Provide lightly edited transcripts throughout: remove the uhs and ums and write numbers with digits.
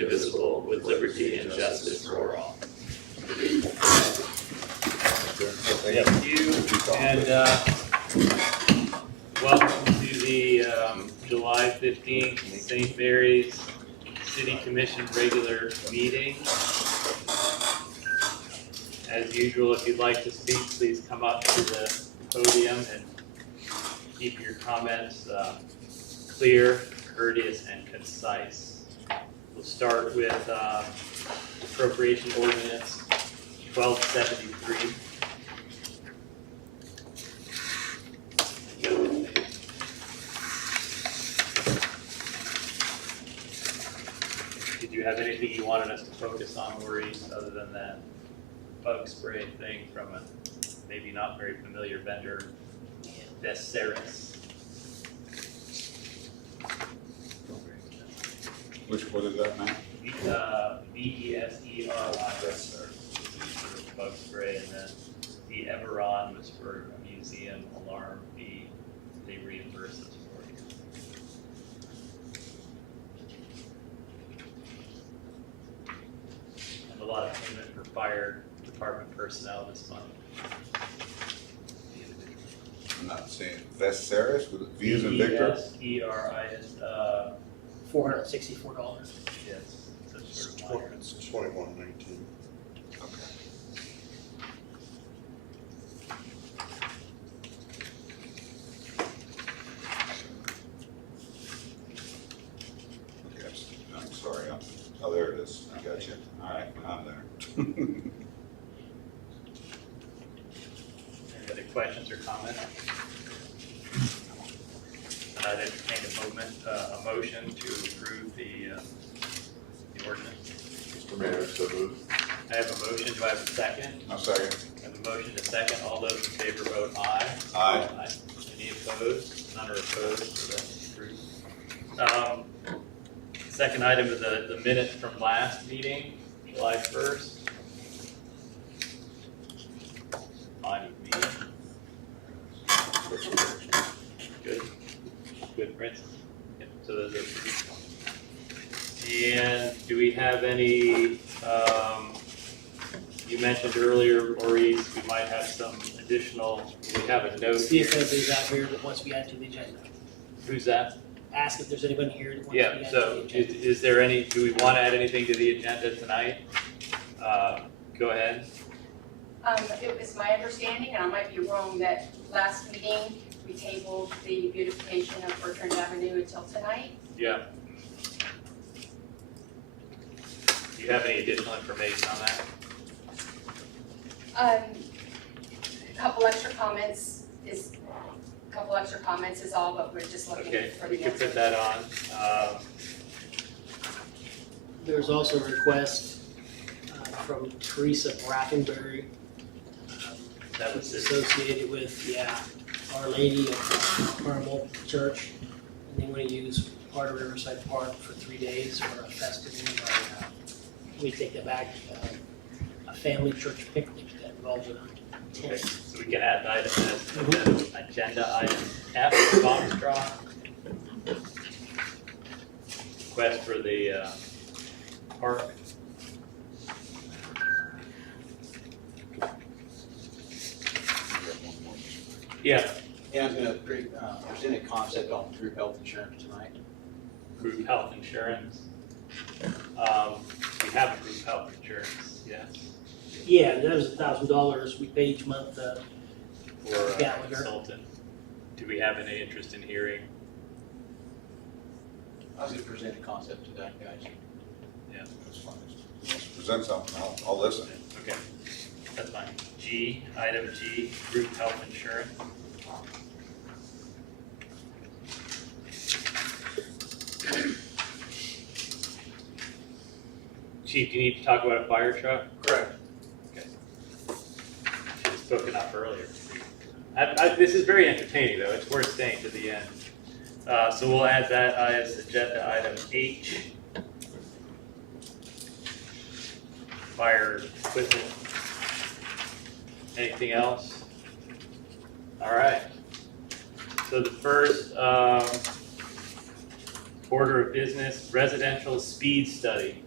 indivisible, with liberty and justice for all. Thank you, and welcome to the July 15th St. Mary's City Commission regular meeting. As usual, if you'd like to speak, please come up to the podium and keep your comments clear, courteous, and concise. We'll start with appropriation ordinance 1273. Did you have anything you wanted us to focus on, Maurice, other than that bug spray thing from a maybe not very familiar vendor, Veseris? What is that, Matt? VESERI for bug spray, and then the Everon was for a museum alarm fee. They reimburse us for it. And a lot of payment for fire department personnel this month. I'm not saying Veseris with V as in Victor. VESERIS, $464. yes, such sort of minor. It's 2119. Okay. Okay, I'm sorry. Oh, there it is. I got you. All right, I'm there. Any other questions or comments? And I'd entertain a motion to approve the ordinance. Mr. Mayor, so moved. I have a motion, do I have a second? No second. I have a motion, a second, all those in favor vote aye. Aye. Any opposed? None are opposed, so that's approved. Second item is the minutes from last meeting, July 1st. Fine with me. Good. Good, Prince. Yep, so those are approved. And do we have any, you mentioned earlier, Maurice, we might have some additional, we have a note See here. if anybody's out here that wants to be added to the agenda. Who's that? Ask if there's anybody here that wants to be Yeah, added to so the agenda. is there any, do we want to add anything to the agenda tonight? Go ahead. It was my understanding, and I might be wrong, that last meeting, we tabled the beautification of Bertrand Avenue until tonight. Yeah. Do you have any additional information on that? A couple extra comments is all, but we're just looking Okay, for we the could put answer. that on. There's also a request from Teresa Brackenberry. That was It's it. associated with, Our Lady of Carmel Church. And they want to use part of Riverside Park for 3 days for a festival. We take it back, a family church picnic that involves a Okay, tent. so we can add item as agenda item F, Foxtrot. Request for the park. Yeah, Yeah, I was gonna present a concept on group health insurance tonight. group health insurance. We have a group health insurance, yes, Yeah, that was $1,000 we pay each month. for a Gallagher. consultant. Do we have any interest in hearing? I was gonna present a concept to that, guys. That's fine. Let's present something. I'll listen. Okay, that's fine. G, item G, group health insurance. Chief, do you need to talk about a fire truck? Correct. Should have spoken up earlier. This is very entertaining, though. It's worth staying to the end. So we'll add that as agenda item H. Fire equipment. Anything else? All right. So the first order of business, residential speed study,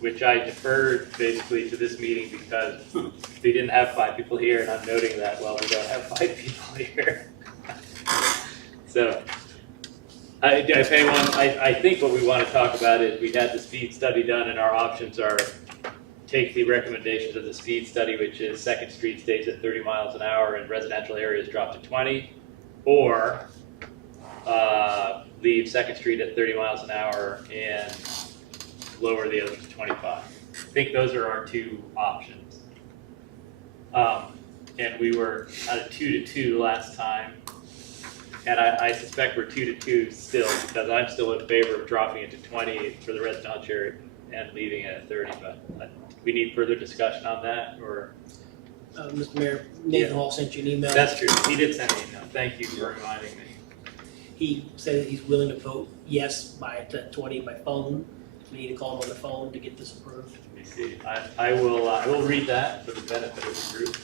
which I deferred basically to this meeting because they didn't have 5 people here, and I'm noting that, well, we don't have 5 people here. So, I think what we want to talk about is we had the speed study done, and our options are take the recommendations of the speed study, which is Second Street stays at 30 miles an hour and residential areas drop to 20, or leave Second Street at 30 miles an hour and lower the others to 25. I think those are our 2 options. And we were at a 2-2 last time. And I suspect we're 2-2 still, because I'm still in favor of dropping it to 20 for the residential area and leaving it at 30, but we need further discussion on that, or? Mr. Mayor, Nathan Hall sent you an email. That's true, he did send me an email, thank you for reminding me. He said that he's willing to vote yes by 20 by phone. We need to call him on the phone to get this approved. Let me see, I will read that for the benefit of the group.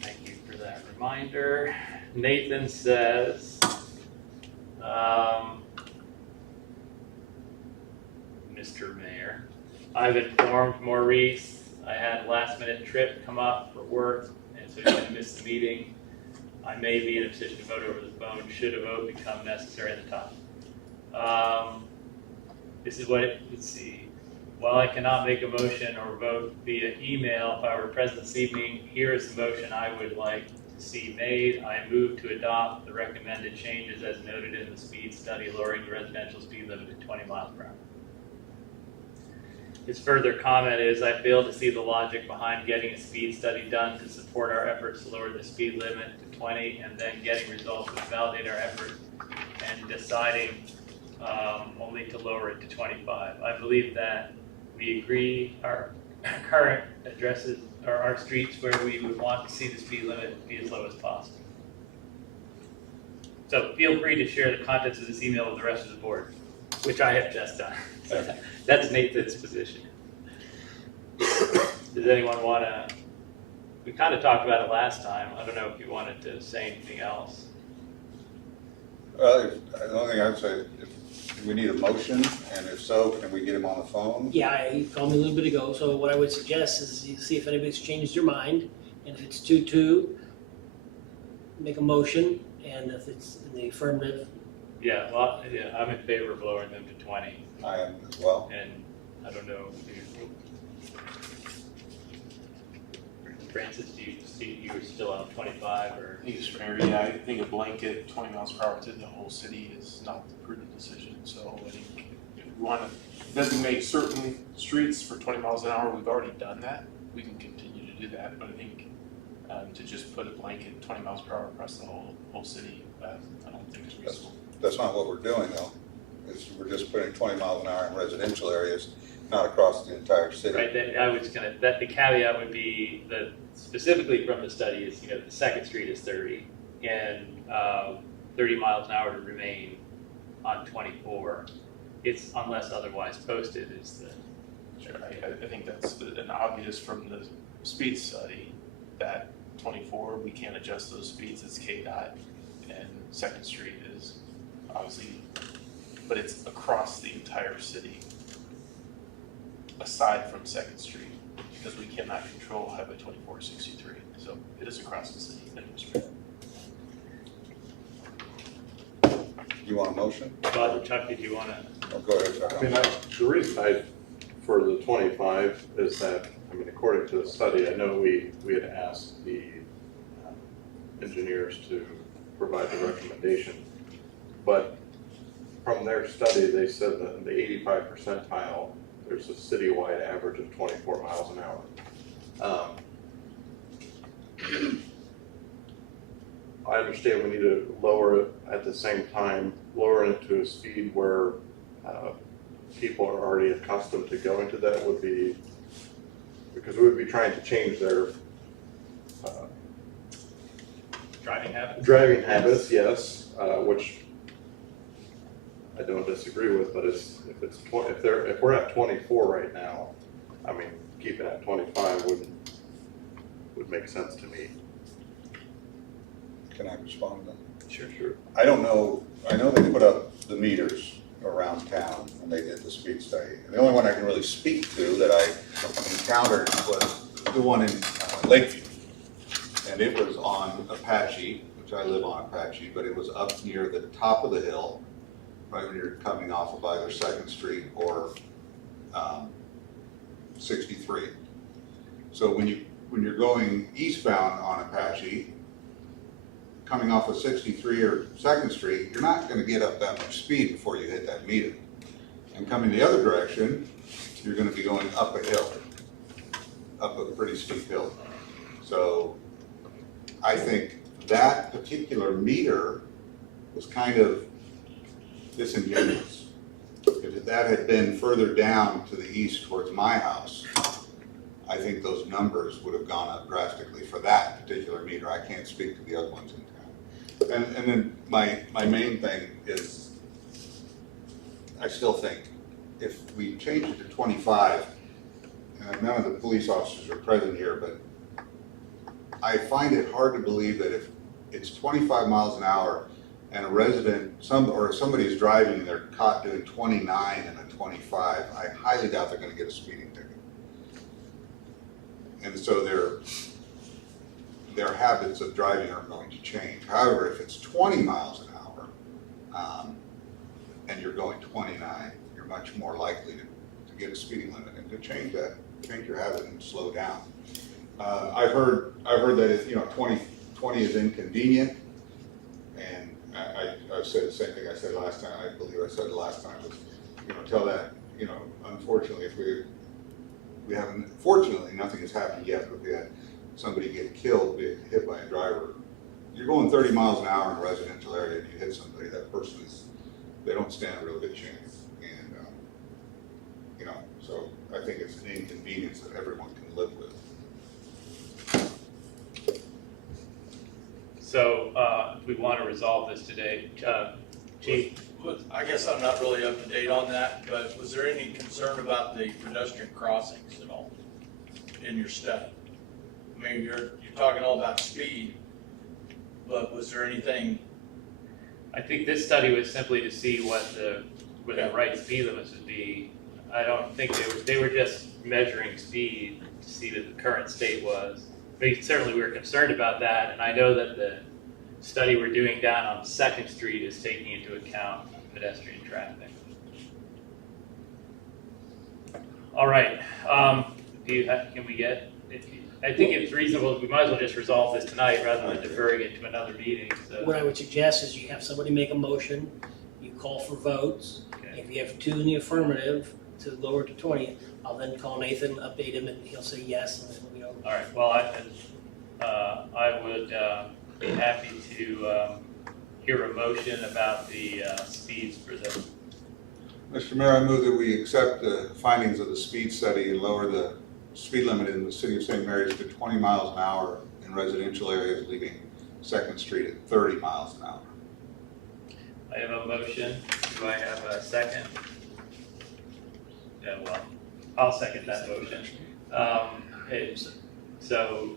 Thank you for that reminder. Nathan says, Mr. Mayor, I've informed Maurice I had a last minute trip come up for work, and so he's gonna miss the meeting. I may be in a position to vote over the phone should a vote become necessary at the time. This is what let's see. While I cannot make a motion or vote via email, if I were present this evening, here is the motion I would like to see made. I move to adopt the recommended changes as noted in the speed study, lowering the residential speed limit to 20 miles per hour. His further comment is, I fail to see the logic behind getting a speed study done to support our efforts to lower the speed limit to 20 and then getting results which validate our efforts and deciding only to lower it to 25. I believe that we agree our current addresses are our streets where we would want to see the speed limit be as low as possible. So feel free to share the contents of this email with the rest of the board, which I have just done. So that's Nathan's position. Does anyone want to, we kind of talked about it last time. I don't know if you wanted to say anything else. Well, the only thing I'd say, do we need a motion, and if so, can we get him on the phone? Yeah, he called me a little bit ago, so what I would suggest is you see if anybody's changed their mind, and if it's 2-2, make a motion, and if it's in the affirmative, Yeah, well, yeah, I'm in favor of lowering them to 20, I am as well. and I don't know if you, Francis, do you see you were still on 25 or? I think it's fair, yeah, I think a blanket 20 miles per hour to the whole city is not the prudent decision, so I think if we wanna designate certain streets for 20 miles an hour, we've already done that, we can continue to do that, but I think to just put a blanket 20 miles per hour across the whole city, I don't think is reasonable. That's not what we're doing though, is we're just putting 20 miles an hour in residential areas, not across the entire city. Right, I was gonna, that the caveat would be that specifically from the study is, the Second Street is 30 and 30 miles an hour to remain on 24. It's unless otherwise posted is the. Sure, I think that's an obvious from the speed study, that 24, we can't adjust those speeds, it's KDOT, and Second Street is obviously, but it's across the entire city, aside from Second Street, because we cannot control Highway 2463, so it is across the city. You want a motion? But Chuck, did you wanna? Oh, go ahead, Chuck. I mean, the reason for the 25 is that, according to the study, I know we had asked the engineers to provide the recommendation, but from their study, they said that in the 85th percentile, there's a citywide average of 24 miles an hour. I understand we need to lower it at the same time, lowering it to a speed where people are already accustomed to going to that would be, because we would be trying to change their Driving habits? habits, yes, which I don't disagree with, but if we're at 24 right now, keeping it at 25 would make sense to me. Can I respond to that? Sure. I don't know I know they put up the meters around town when they did the speed study. And the only one I can really speak to that I encountered was the one in Lakeview. And it was on Apache, which I live on Apache, but it was up near the top of the hill, right when you're coming off of either 2nd Street or 63. So when you're going eastbound on Apache, coming off of 63 or 2nd Street, you're not gonna get up that much speed before you hit that meter. And coming the other direction, you're gonna be going up a hill, up a pretty steep hill. So I think that particular meter was kind of disingenuous. If that had been further down to the east towards my house, I think those numbers would have gone up drastically for that particular meter. I can't speak to the other ones in town. And then my main thing is, I still think if we change it to 25, and none of the police officers are present here, but I find it hard to believe that if it's 25 miles an hour and a resident, somebody is driving and they're caught doing 29 and a 25, I highly doubt they're gonna get a speeding ticket. And so their habits of driving are going to change. However, if it's 20 miles an hour, and you're going 29, you're much more likely to get a speeding limit and to change your habit and slow down. I've heard that if, 20 is inconvenient, and I've said the same thing I said last time. I believe I said the last time was, tell that, unfortunately, if we haven't, fortunately, nothing has happened yet, but we had somebody get killed, be hit by a driver. You're going 30 miles an hour in a residential area and you hit somebody, that person they don't stand a real good chance. And, so I think it's an inconvenience that everyone can live with. So, if we want to resolve this today, Chief, I guess I'm not really up to date on that, but was there any concern about the pedestrian crossings at all in your study? I mean, you're talking all about speed, but was there anything? I think this study was simply to see what the right speed limits would be. I don't think they were just measuring speed to see what the current state was. Certainly we were concerned about that, and I know that the study we're doing down on 2nd Street is taking into account pedestrian traffic. All right, can we get, I think it's reasonable, we might as well just resolve this tonight rather than deferring it to another meeting, so. What I would suggest is you have somebody make a motion, you call for votes. Okay. If you have 2 in the affirmative to lower to 20, I'll then call Nathan, update him, and he'll say yes, and then we'll be over. All right, well, I would be happy to hear a motion about the speeds for the, Mr. Mayor, I move that we accept the findings of the speed study and lower the speed limit in the city of St. Mary's to 20 miles an hour in residential areas, leaving 2nd Street at 30 miles an hour. I have a motion, do I have a second? Yeah, well, I'll second that motion. So,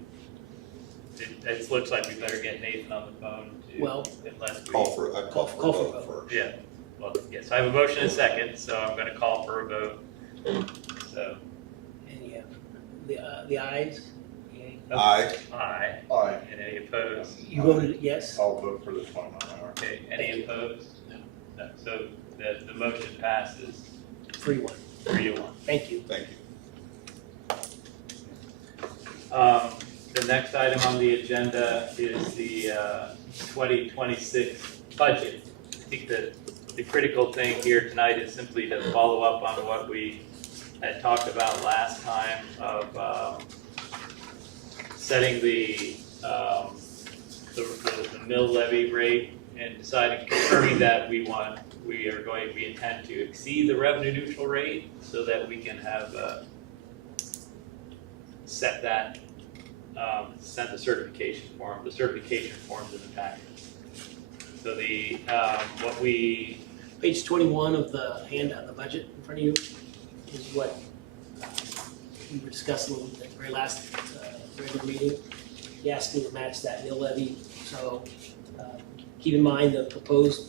it looks like we better get Nathan on the phone Well, unless we. I'd call for a vote first. Yeah, well, yes, I have a motion and a second, so I'm gonna call for a vote, so. and you have the ayes? Yay. Aye. Aye, Aye. and any opposed? You voted yes? I'll vote for the 20 mile an hour. Okay, any opposed? No. So the motion passes 3-1. 3-1. Thank you. Thank you. The next item on the agenda is the 2026 budget. I think the critical thing here tonight is simply to follow up on what we had talked about last time of setting the mill levy rate and deciding, confirming that we intend to exceed the revenue neutral rate so that we can have set that, send the certification form. The certification form's in the packet. So the, Page 21 of the handout, the budget in front of you, is what we were discussing at the very last regular meeting. He asked me to match that mill levy, so keep in mind the proposed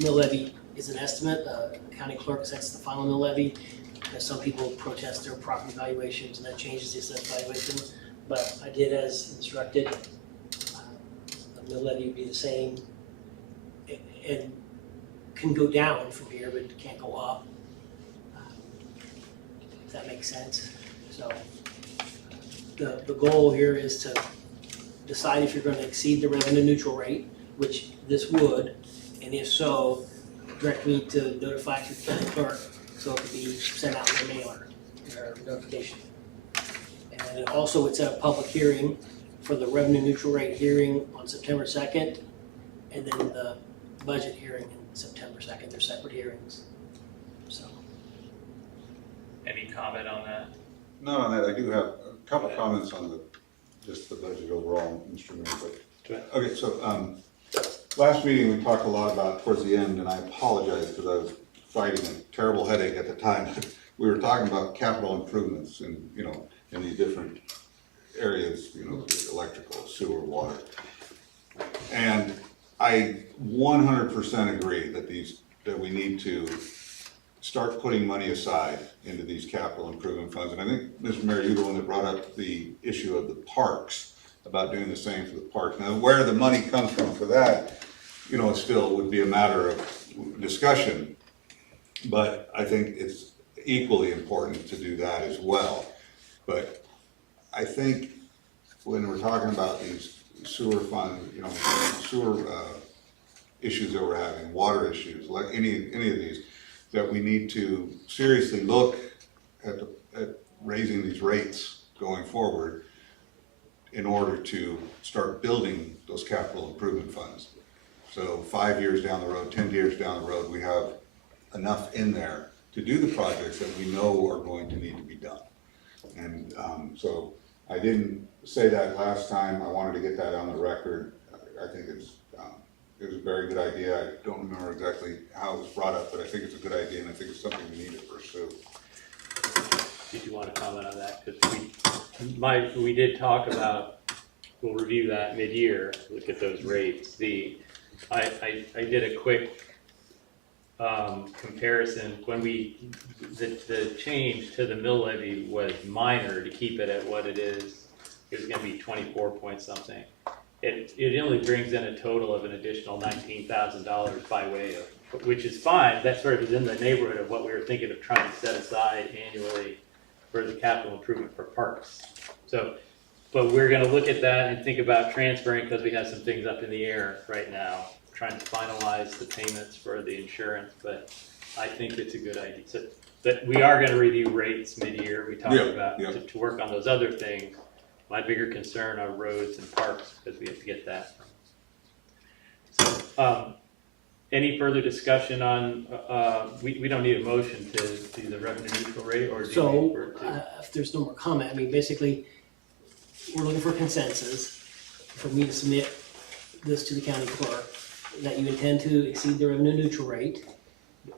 mill levy is an estimate. The county clerk sets the final mill levy. Because some people protest their property valuations and that changes the assessed valuation. But I did as instructed. The mill levy would be the same and can go down from here, but it can't go up. If that makes sense. So the goal here is to decide if you're gonna exceed the revenue neutral rate, which this would, and if so, direct me to notify your county clerk so it can be sent out in the mailer or notification. And also it's a public hearing for the revenue neutral rate hearing on September 2nd, and then the budget hearing in September 2nd. They're separate hearings. So. Any comment on that? Not on that, I do have a couple comments on just the budget overall, Mr. Mayor, but, okay, so, last meeting, we talked a lot about towards the end, and I apologize because I was fighting a terrible headache at the time. We were talking about capital improvements in these different areas, electrical, sewer, water. And I 100% agree that we need to start putting money aside into these capital improvement funds. And I think, Mr. Mayor, you're the one that brought up the issue of the parks, about doing the same for the parks. Now, where the money comes from for that, still would be a matter of discussion. But I think it's equally important to do that as well. But I think when we're talking about these sewer funds, sewer issues that we're having, water issues, like any of these, that we need to seriously look at raising these rates going forward in order to start building those capital improvement funds. So 5 years down the road, 10 years down the road, we have enough in there to do the projects that we know are going to need to be done. And so I didn't say that last time. I wanted to get that on the record. I think it was a very good idea. I don't remember exactly how it was brought up, but I think it's a good idea, and I think it's something we need to pursue. Did you want to comment on that? Because we did talk about, we'll review that mid-year, look at those rates. I did a quick comparison when the change to the mill levy was minor to keep it at what it is. It was going to be 24 point something. It only brings in a total of an additional $19,000 by way of, which is fine. That sort of is in the neighborhood of what we were thinking of trying to set aside annually for the capital improvement for parks. So, but we're going to look at that and think about transferring, because we have some things up in the air right now, trying to finalize the payments for the insurance. But I think it's a good idea. So that we are going to review rates mid-year. We talked about to work on those other things. My bigger concern are roads and parks, because we have to get that. So, any further discussion on, we don't need a motion to do the revenue neutral rate, or do you need for it to? If there's no more comment, I mean, basically, we're looking for consensus for me to submit this to the county clerk, that you intend to exceed the revenue neutral rate.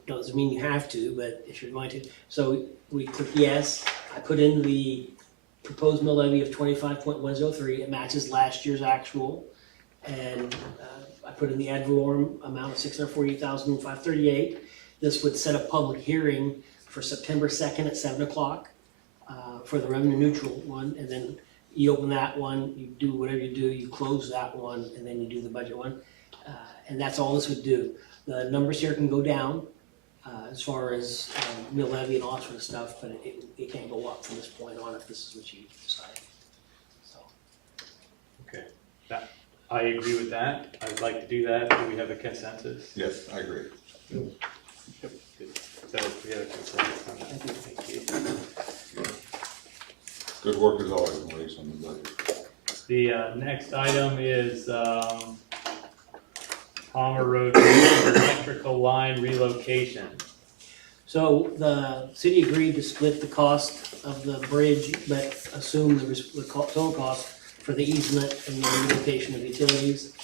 Doesn't mean you have to, but if you're going to. So we click yes. I put in the proposed mill levy of 25.103. It matches last year's actual. And I put in the ad valorem amount of $648,538. This would set a public hearing for September 2nd at 7 o'clock for the revenue neutral one. And then you open that one, you do whatever you do, you close that one, and then you do the budget one. And that's all this would do. The numbers here can go down as far as mill levy and all that sort of stuff, but it can't go up from this point on if this is what you decide. So. Okay, I agree with that. I would like to do that. Do we have a consensus? Yes, I agree. Good. So we have a consensus on that. Thank you. Good work as always, Maurice, on the budget. The next item is Palmer Road electrical line relocation. So the city agreed to split the cost of the bridge, but assumed the total cost for the easement and the relocation of utilities.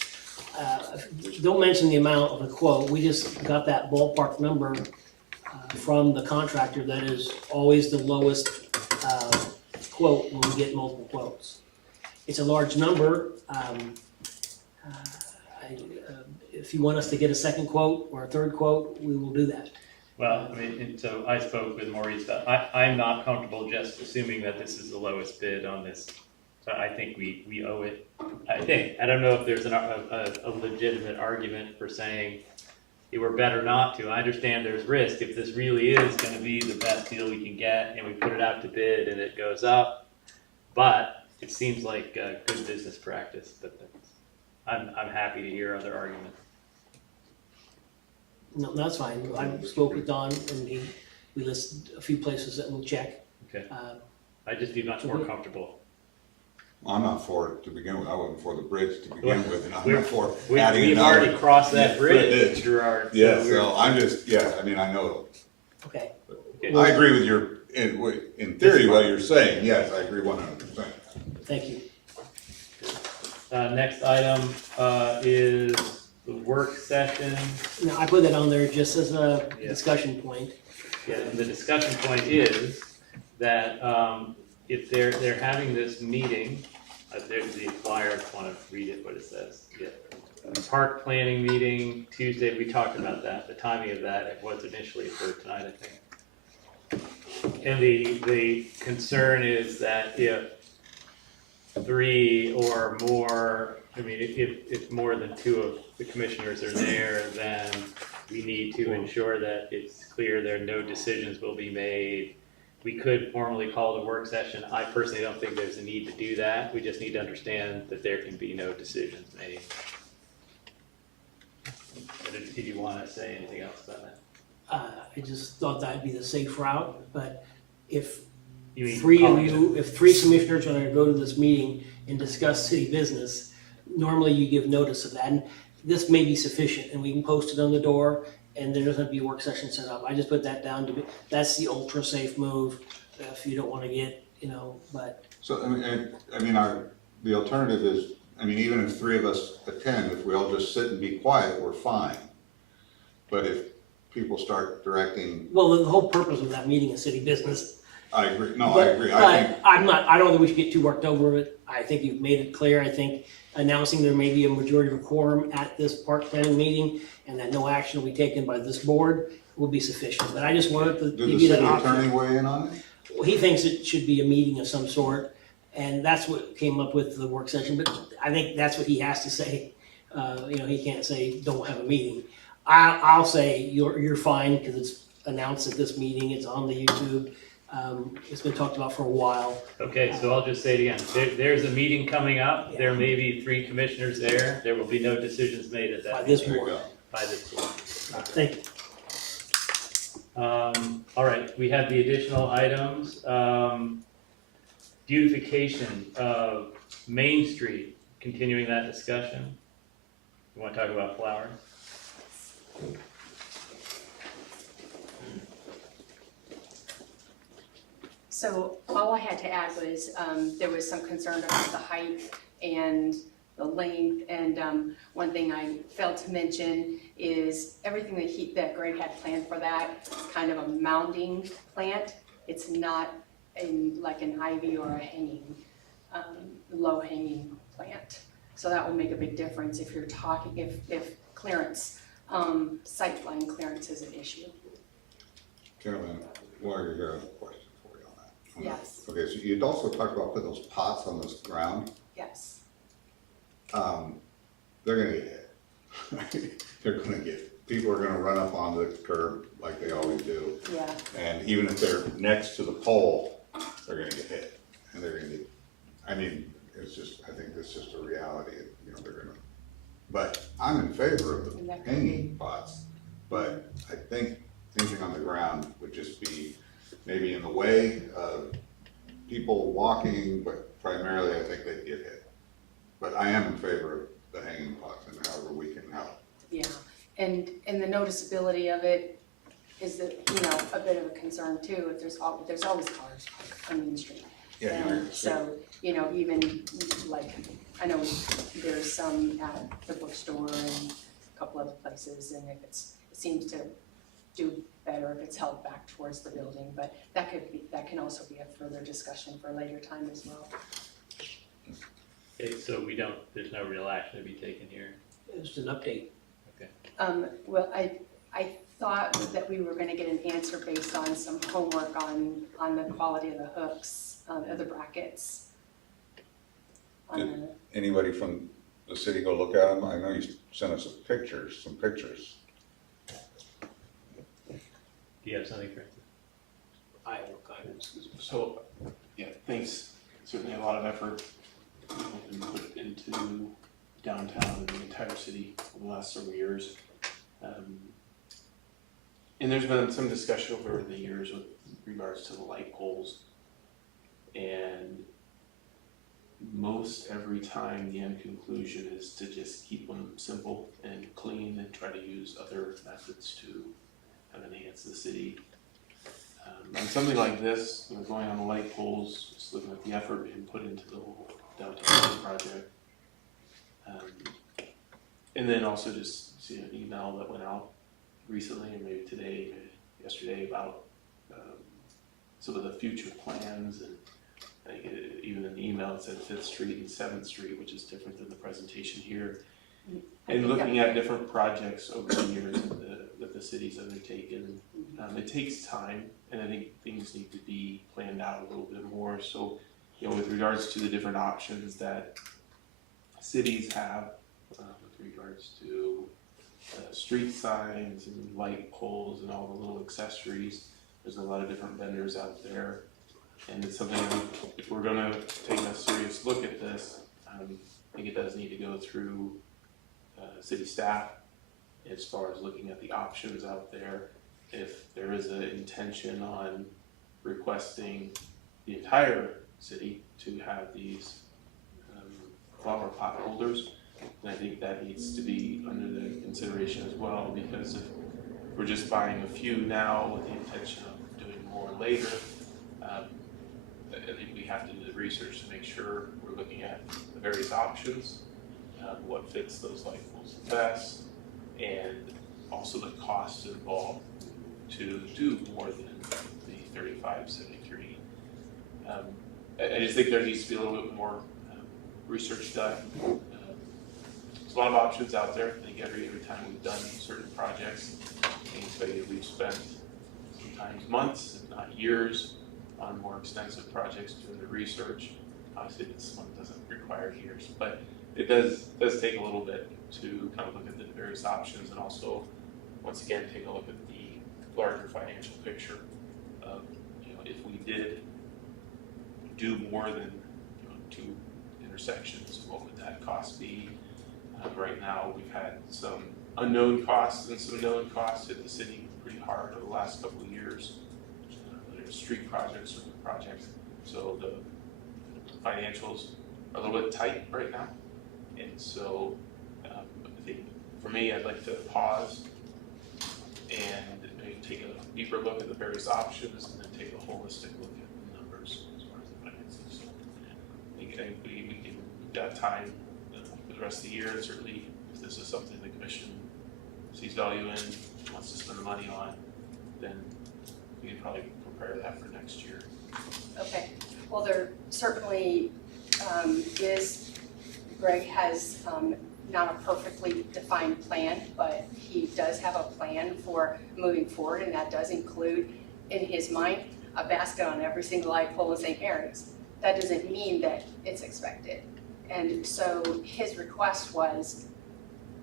Don't mention the amount of the quote. We just got that ballpark number from the contractor. That is always the lowest quote when we get multiple quotes. It's a large number. if you want us to get a second quote or a third quote, we will do that. Well, I mean, and so I spoke with Maurice, but I'm not comfortable just assuming that this is the lowest bid on this. So I think we owe it, I don't know if there's a legitimate argument for saying it were better not to. I understand there's risk. If this really is gonna be the best deal we can get and we put it out to bid and it goes up, but it seems like good business practice, but I'm happy to hear other arguments. No, that's fine. I spoke with Don and we listed a few places that we'll check. Okay. I'd just be much more comfortable. I'm not for it to begin with, I wasn't for the bridge to begin with, and I'm We're- not for adding We've another. already crossed that bridge, bridge. Gerard. so Yeah, we're- so I'm just, yeah, I mean, I know, Okay. Okay. I agree with your, in theory, what you're saying, yes, I agree 100%. Thank you. Next item, is the work session. Now, I put that on there just as a Yeah. discussion point. Yeah, and the discussion point is that, if they're having this meeting, there's the flyer, I just wanna read it, what it says. Yeah. Park planning meeting, Tuesday, we talked about that, the timing of that, it was initially for tonight, I think. And the concern is that if 3 or more, I mean, if more than 2 of the commissioners are there, then we need to ensure that it's clear there no decisions will be made. We could formally call the work session. I personally don't think there's a need to do that. We just need to understand that there can be no decisions made. Did you want to say anything else about that? I just thought that'd be the safe route, but if You mean three of calling it- you, if 3 commissioners are gonna go to this meeting and discuss city business, normally you give notice of that, and this may be sufficient, and we can post it on the door, and there doesn't have to be a work session set up. I just put that down to be, that's the ultra safe move, if you don't wanna get, but, So, the alternative is, even if 3 of us attend, if we all just sit and be quiet, we're fine. But if people start directing, well, the whole purpose of that meeting is city business. I agree, no, I But- agree, I think, But I don't think we should get too worked over it. I think you've made it clear. I think announcing there may be a majority of a quorum at this park planning meeting and that no action will be taken by this board will be sufficient. But I just wanted to did the give you that city option. attorney weigh in on it? Well, he thinks it should be a meeting of some sort, and that's what came up with the work session, but I think that's what he has to say. He can't say, don't have a meeting. I'll say, you're fine, because it's announced at this meeting, it's on the YouTube. It's been talked about for a while. Okay, so I'll just say it again. There's a meeting coming up. There may be 3 commissioners there. There will be no decisions made at By that, this There you board. go. by this board. Thank you. All right, we have the additional items. Beautification of Main Street, continuing that discussion. You want to talk about flowers? So all I had to add was, there was some concern about the height and the length, and one thing I failed to mention is everything that Greg had planned for that is kind of a mounding plant. It's not like an ivy or a hanging, low hanging plant. So that will make a big difference if you're talking, if clearance, sightline clearance is an issue. Carolyn, while you're here, I have a question for you on that. Yes. Okay, so you'd also talked about putting those pots on this ground, Yes. they're gonna get hit. They're gonna get, people are gonna run up onto the curb like they always do. Yeah. And even if they're next to the pole, they're gonna get hit, and they're gonna get, it's just, I think it's just a reality, they're gonna. But I'm in favor of the hanging pots, but I think anything on the ground would just be maybe in the way of people walking, but primarily I think they'd get hit. But I am in favor of the hanging pots and however we can help. Yeah, and the noticeability of it is that, a bit of a concern too, if there's always cars on Main Street. And so, even like, I know there's some at the bookstore and a couple other places, and if it seems to do better if it's held back towards the building, but that can also be a further discussion for a later time as well. Okay, so there's no real action to be taken here. Just an update. Okay. Well, I thought that we were gonna get an answer based on some homework on the quality of the hooks, of the brackets. Anybody from the city go look at them? I know you sent us some pictures. Do you have something, Francis? I have no comments. So, yeah, thanks, certainly a lot of effort has been put into downtown and the entire city over the last several years. And there's been some discussion over the years with regards to the light poles. And most every time the end conclusion is to just keep them simple and clean and try to use other methods to kind of enhance the city. On something like this, going on the light poles, just looking at the effort being put into the whole downtown project. And then also just see an email that went out recently, or maybe today, maybe yesterday, about some of the future plans, and I think even in the email it said 5th Street and 7th Street, which is different than the presentation here. And looking at different projects over the years that the city's undertaken, it takes time, and I think things need to be planned out a little bit more. So, with regards to the different options that cities have, with regards to street signs and light poles and all the little accessories, there's a lot of different vendors out there. And it's something, if we're gonna take a serious look at this, I think it does need to go through city staff as far as looking at the options out there. If there is an intention on requesting the entire city to have these flower pot holders, then I think that needs to be under the consideration as well, because if we're just buying a few now with the intention of doing more later, I think we have to do the research to make sure we're looking at the various options, what fits those light poles best, and also the costs involved to do more than the 3573. I just think there needs to be a little bit more research done. There's a lot of options out there. I think every time we've done certain projects, we've spent sometimes months, if not years, on more extensive projects doing the research. Obviously, this one doesn't require years, but it does take a little bit to kind of look at the various options, and also, once again, take a look at the larger financial picture of, if we did do more than 2 intersections, what would that cost be? Right now, we've had some unknown costs and some known costs hit the city pretty hard over the last couple of years. Whether it's street projects or projects, so the financials are a little bit tight right now, and so I think for me, I'd like to pause and maybe take a deeper look at the various options, and then take a holistic look at the numbers as far as the finances. So I think we've got time for the rest of the year, and certainly if this is something the commission sees value in, wants to spend the money on, then we can probably prepare that for next year. Okay, well, there certainly Greg has not a perfectly defined plan, but he does have a plan for moving forward, and that does include, in his mind, a basket on every single light pole in St. Mary's. That doesn't mean that it's expected. And so his request was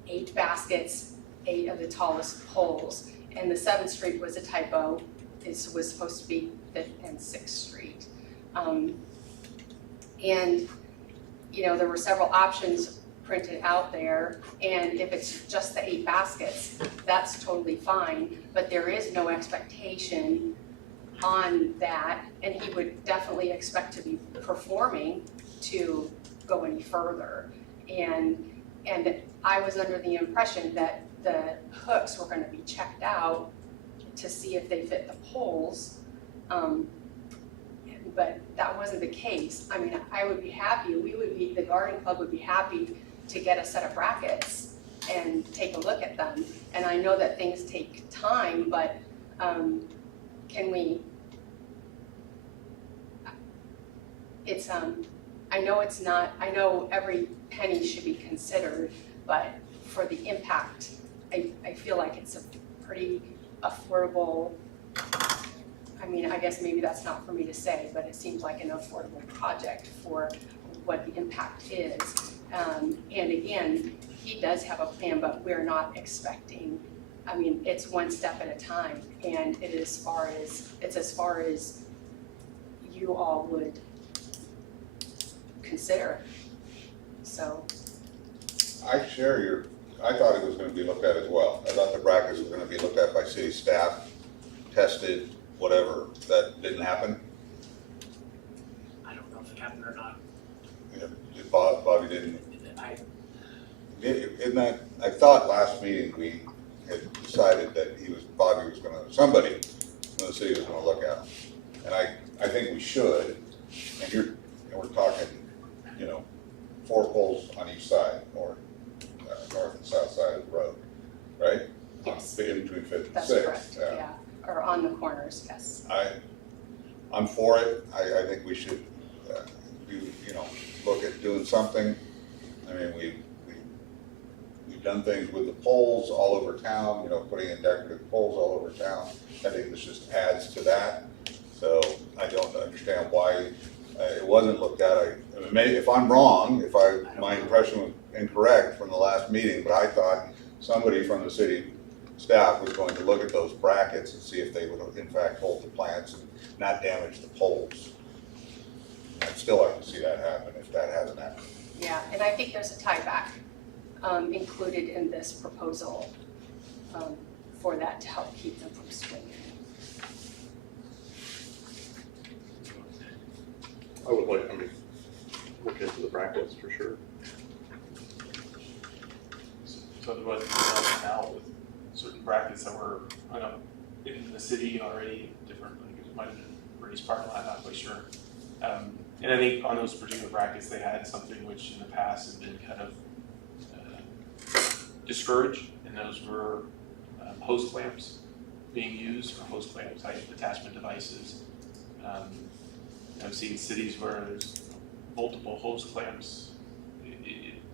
8 baskets, 8 of the tallest poles, and the 7th Street was a typo. It was supposed to be 5th and 6th Street. And there were several options printed out there, and if it's just the 8 baskets, that's totally fine, but there is no expectation on that, and he would definitely expect to be performing to go any further. And I was under the impression that the hooks were gonna be checked out to see if they fit the poles, but that wasn't the case. I mean, I would be happy, the garden club would be happy to get a set of brackets and take a look at them. And I know that things take time, but can we, I know every penny should be considered, but for the impact I feel like it's a pretty affordable, I mean, I guess maybe that's not for me to say, but it seems like an affordable project for what the impact is. And again, he does have a plan, but we're not expecting, I mean, it's one step at a time, and it's as far as you all would consider. So, I share your, I thought it was gonna be looked at as well. I thought the brackets were gonna be looked at by city staff, tested, whatever. That didn't happen. I don't know if it happened or not. Bobby didn't. I, In that, I thought last meeting we had decided that Bobby was gonna, somebody from the city was gonna look at them. And I think we should, and we're talking, 4 poles on each side, north and south side of the road, right? Yes. In between 5th and that's 6th. correct, yeah, or on the corners, yes. I'm for it. I think we should look at doing something. I mean, we've done things with the poles all over town, putting in decorative poles all over town. I think this just adds to that. So I don't understand why it wasn't looked at. If I'm wrong, my impression was incorrect from the last meeting, but I thought somebody from the city staff was going to look at those brackets and see if they would in fact hold the plants and not damage the poles. I'd still like to see that happen if that hasn't happened. Yeah, and I think there's a tieback included in this proposal for that to help keep them from swinging. I would like, look into the brackets for sure. So there was now with certain brackets that were hung up in the city already, different, like it might have been Brady's parking lot, not quite sure. And I think on those particular brackets, they had something which in the past had been kind of discouraged, and those were hose clamps being used, or hose clamp type attachment devices. I've seen cities where there's multiple hose clamps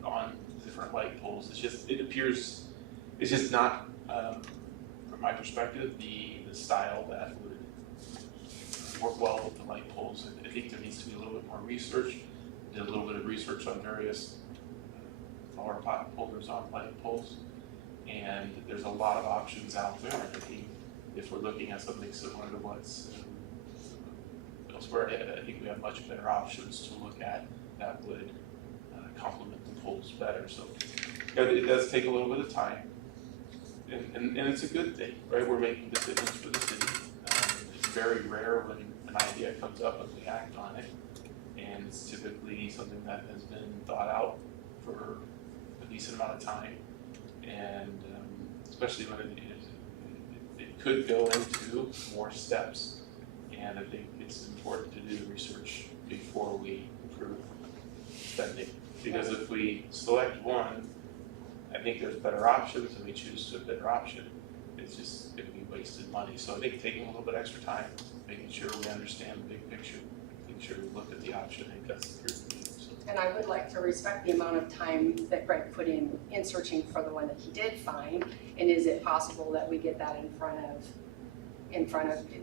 on different light poles. It appears, it's just not, from my perspective, the style that would work well with the light poles. I think there needs to be a little bit more research. Did a little bit of research on various flower pot holders on light poles, and there's a lot of options out there. I think if we're looking at something similar to what's elsewhere, I think we have much better options to look at that would complement the poles better. So it does take a little bit of time, and it's a good thing, right? We're making decisions for the city. It's very rare when an idea comes up and we act on it, and it's typically something that has been thought out for a decent amount of time, and especially when it could go into more steps, and I think it's important to do the research before we approve spending, because if we select one, I think there's better options and we choose a better option, it's just gonna be wasted money. So I think taking a little bit extra time, making sure we understand the big picture, making sure we look at the option, I think that's the first thing. So. And I would like to respect the amount of time that Greg put in searching for the one that he did find. And is it possible that we get that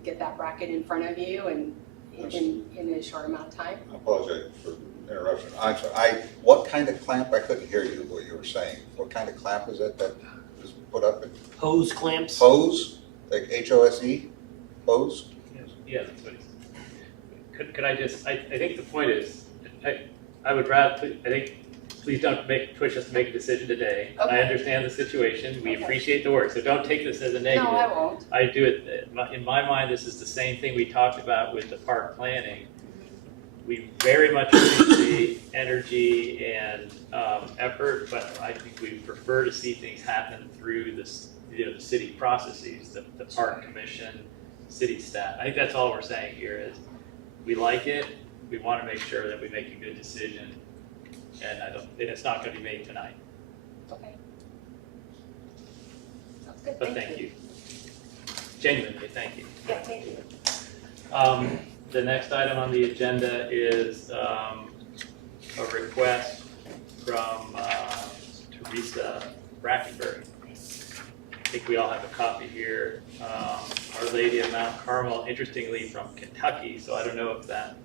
get that bracket in front of you and in a short amount of time? I apologize for the interruption. I'm sorry, what kind of clamp? I couldn't hear you, what you were saying. What kind of clamp is it that is put up? hose clamps. Hose? Like H-O-S-E? Hose? Yeah, that's what he's, could I just, I think the point is, I would rather, I think, please don't push us to make a decision today. I Okay. understand the situation, we Okay. appreciate the work, so don't take this as a negative. No, I won't. I do it, in my mind, this is the same thing we talked about with the park planning. We very much appreciate energy and effort, but I think we prefer to see things happen through this, the city processes, the park commission, city staff. I think that's all we're saying here is, we like it, we want to make sure that we make a good decision, and it's not going to be made tonight, Okay. Sounds good, but thank you. Genuinely, thank you. Yeah, thank you. The next item on the agenda is a request from Teresa Brackenberry. think we all have a copy here. Our Lady of Mount Carmel, interestingly from Kentucky, so I don't know if that,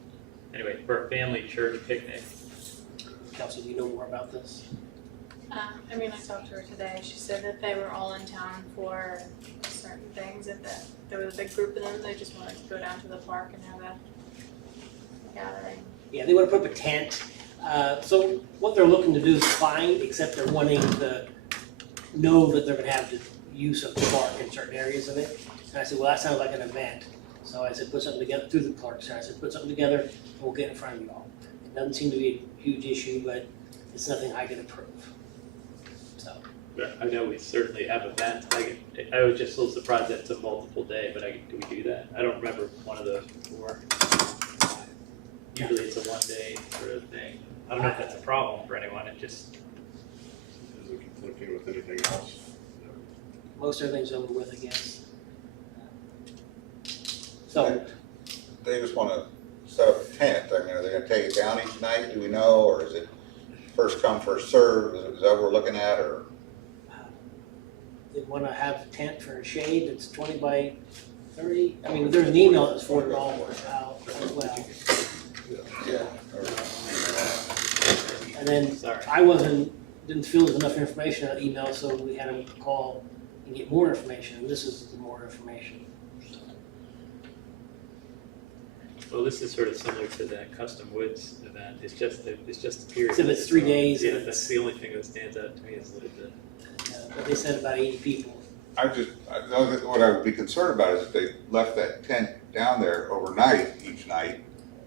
anyway, for a family church picnic. Kelsey, do you know more about this? I mean, I talked to her today. She said that they were all in town for certain things, and that there was a big group of them. They just wanted to go down to the park and have a gathering. Yeah, they want to put up a tent. So what they're looking to do is fine, except they're wanting to know that they're gonna have the use of the park in certain areas of it. And I said, well, that sounds like an event. So I said, put something together through the clerk. So I said, put something together and we'll get in front of you all. It doesn't seem to be a huge issue, but it's nothing I can approve. So, But I know we certainly have events. I was just a little surprised that it's a multiple day, but do we do that? I don't remember one of those before. Usually it's a one day sort of thing. I don't know if that's a problem for anyone, it just, Is it conflicting with anything else? most everything's over with, I guess. So, They just wanna set up a tent, I mean, are they gonna take it down each night, do we know, or is it first come, first served, is that what we're looking at, or? they want to have a tent for a shade that's 20 by 30. I mean, there's an email that's forwarded all out as well. Yeah. And then sorry. I didn't feel there was enough information in that email, so we had them call and get more information, and this is the more information. Well, this is sort of similar to that Custom Woods event. It's just the period. Except it's 3 days Yeah, and that's the only thing that stands out to me is a little bit. But they said about 80 people. I know that what I would be concerned about is if they left that tent down there overnight, each night,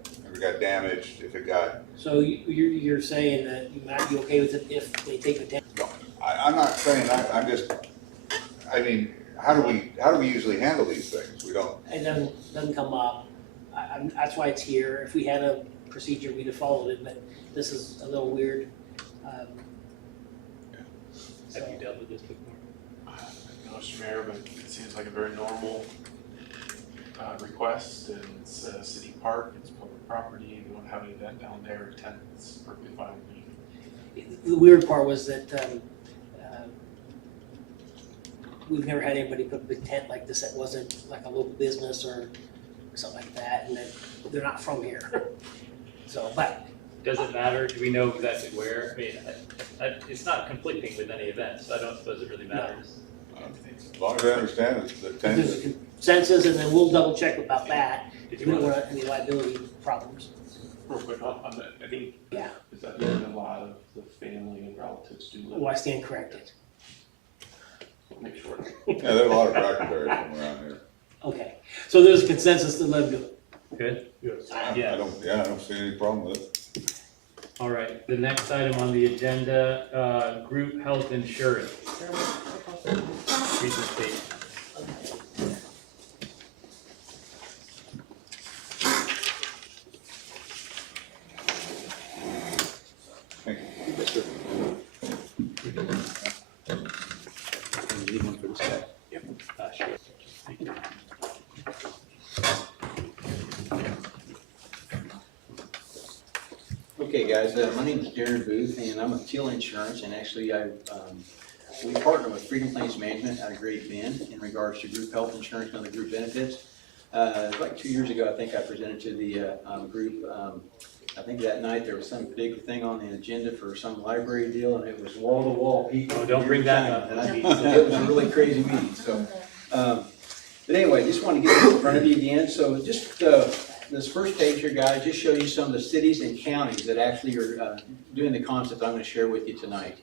if it got damaged, if it got, So you're saying that you might be okay with it if they take the tent? I'm not saying, I'm just, I mean, how do we usually handle these things? We don't, It doesn't come up. That's why it's here. If we had a procedure, we'd have followed it, but this is a little weird. Have you dealt with this before? No, Mr. Mayor, but it seems like a very normal request, and it's a city park, it's public property, we want to have an event down there, tent, it's perfectly fine with me. The weird part was that we've never had anybody put a big tent like this that wasn't like a local business or something like that, and that they're not from here. So, but Does it matter? Do we know exactly where? I mean, it's not conflicting with any event, so I don't suppose it really matters. as long as I understand it's the tent. there's a consensus, and then we'll double check about that. We don't want any liability problems. Real quick on that, I think, Yeah. is that where a lot of the family and relatives do live? Oh, I stand corrected. Make sure. Yeah, there are a lot of crackberries around here. Okay, so there's a consensus to let them do it. Good? Yes. Yeah. I don't see any problem with it. All right, the next item on the agenda, group health insurance. Presentation. Thank you. Sure. Thank you. Okay, guys, my name is Darren Booth, and I'm with Teal Insurance, and actually we partner with Freedom Claims Management out of Great Bend in regards to group health insurance and other group benefits. Like 2 years ago, I think I presented to the group. I think that night there was some big thing on the agenda for some library deal, and it was wall-to-wall people. Oh, don't bring that up. And it was a really crazy meeting, so. But anyway, just want to get this in front of you again. So just this first page here, guys, just show you some of the cities and counties that actually are doing the concept I'm going to share with you tonight.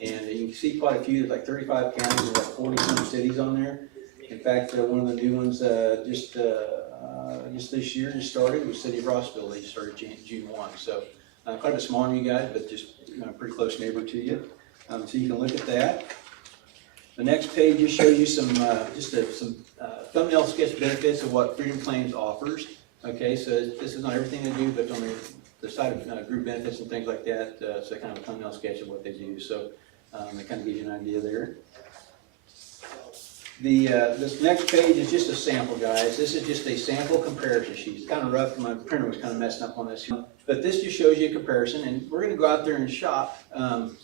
And you can see quite a few, there's like 35 counties, there's like 40-some cities on there. In fact, one of the new ones just this year just started was City of Rossville. They started June 1. So quite a bit smaller than you guys, but just pretty close neighbor to you. So you can look at that. The next page just shows you some thumbnail sketch benefits of what Freedom Claims offers. Okay, so this is not everything they do, but on the side of group benefits and things like that, so kind of a thumbnail sketch of what they do. So it kind of gives you an idea there. This next page is just a sample, guys. This is just a sample comparison sheet. It's kind of rough. My printer was kind of messing up on this. But this just shows you a comparison, and we're going to go out there and shop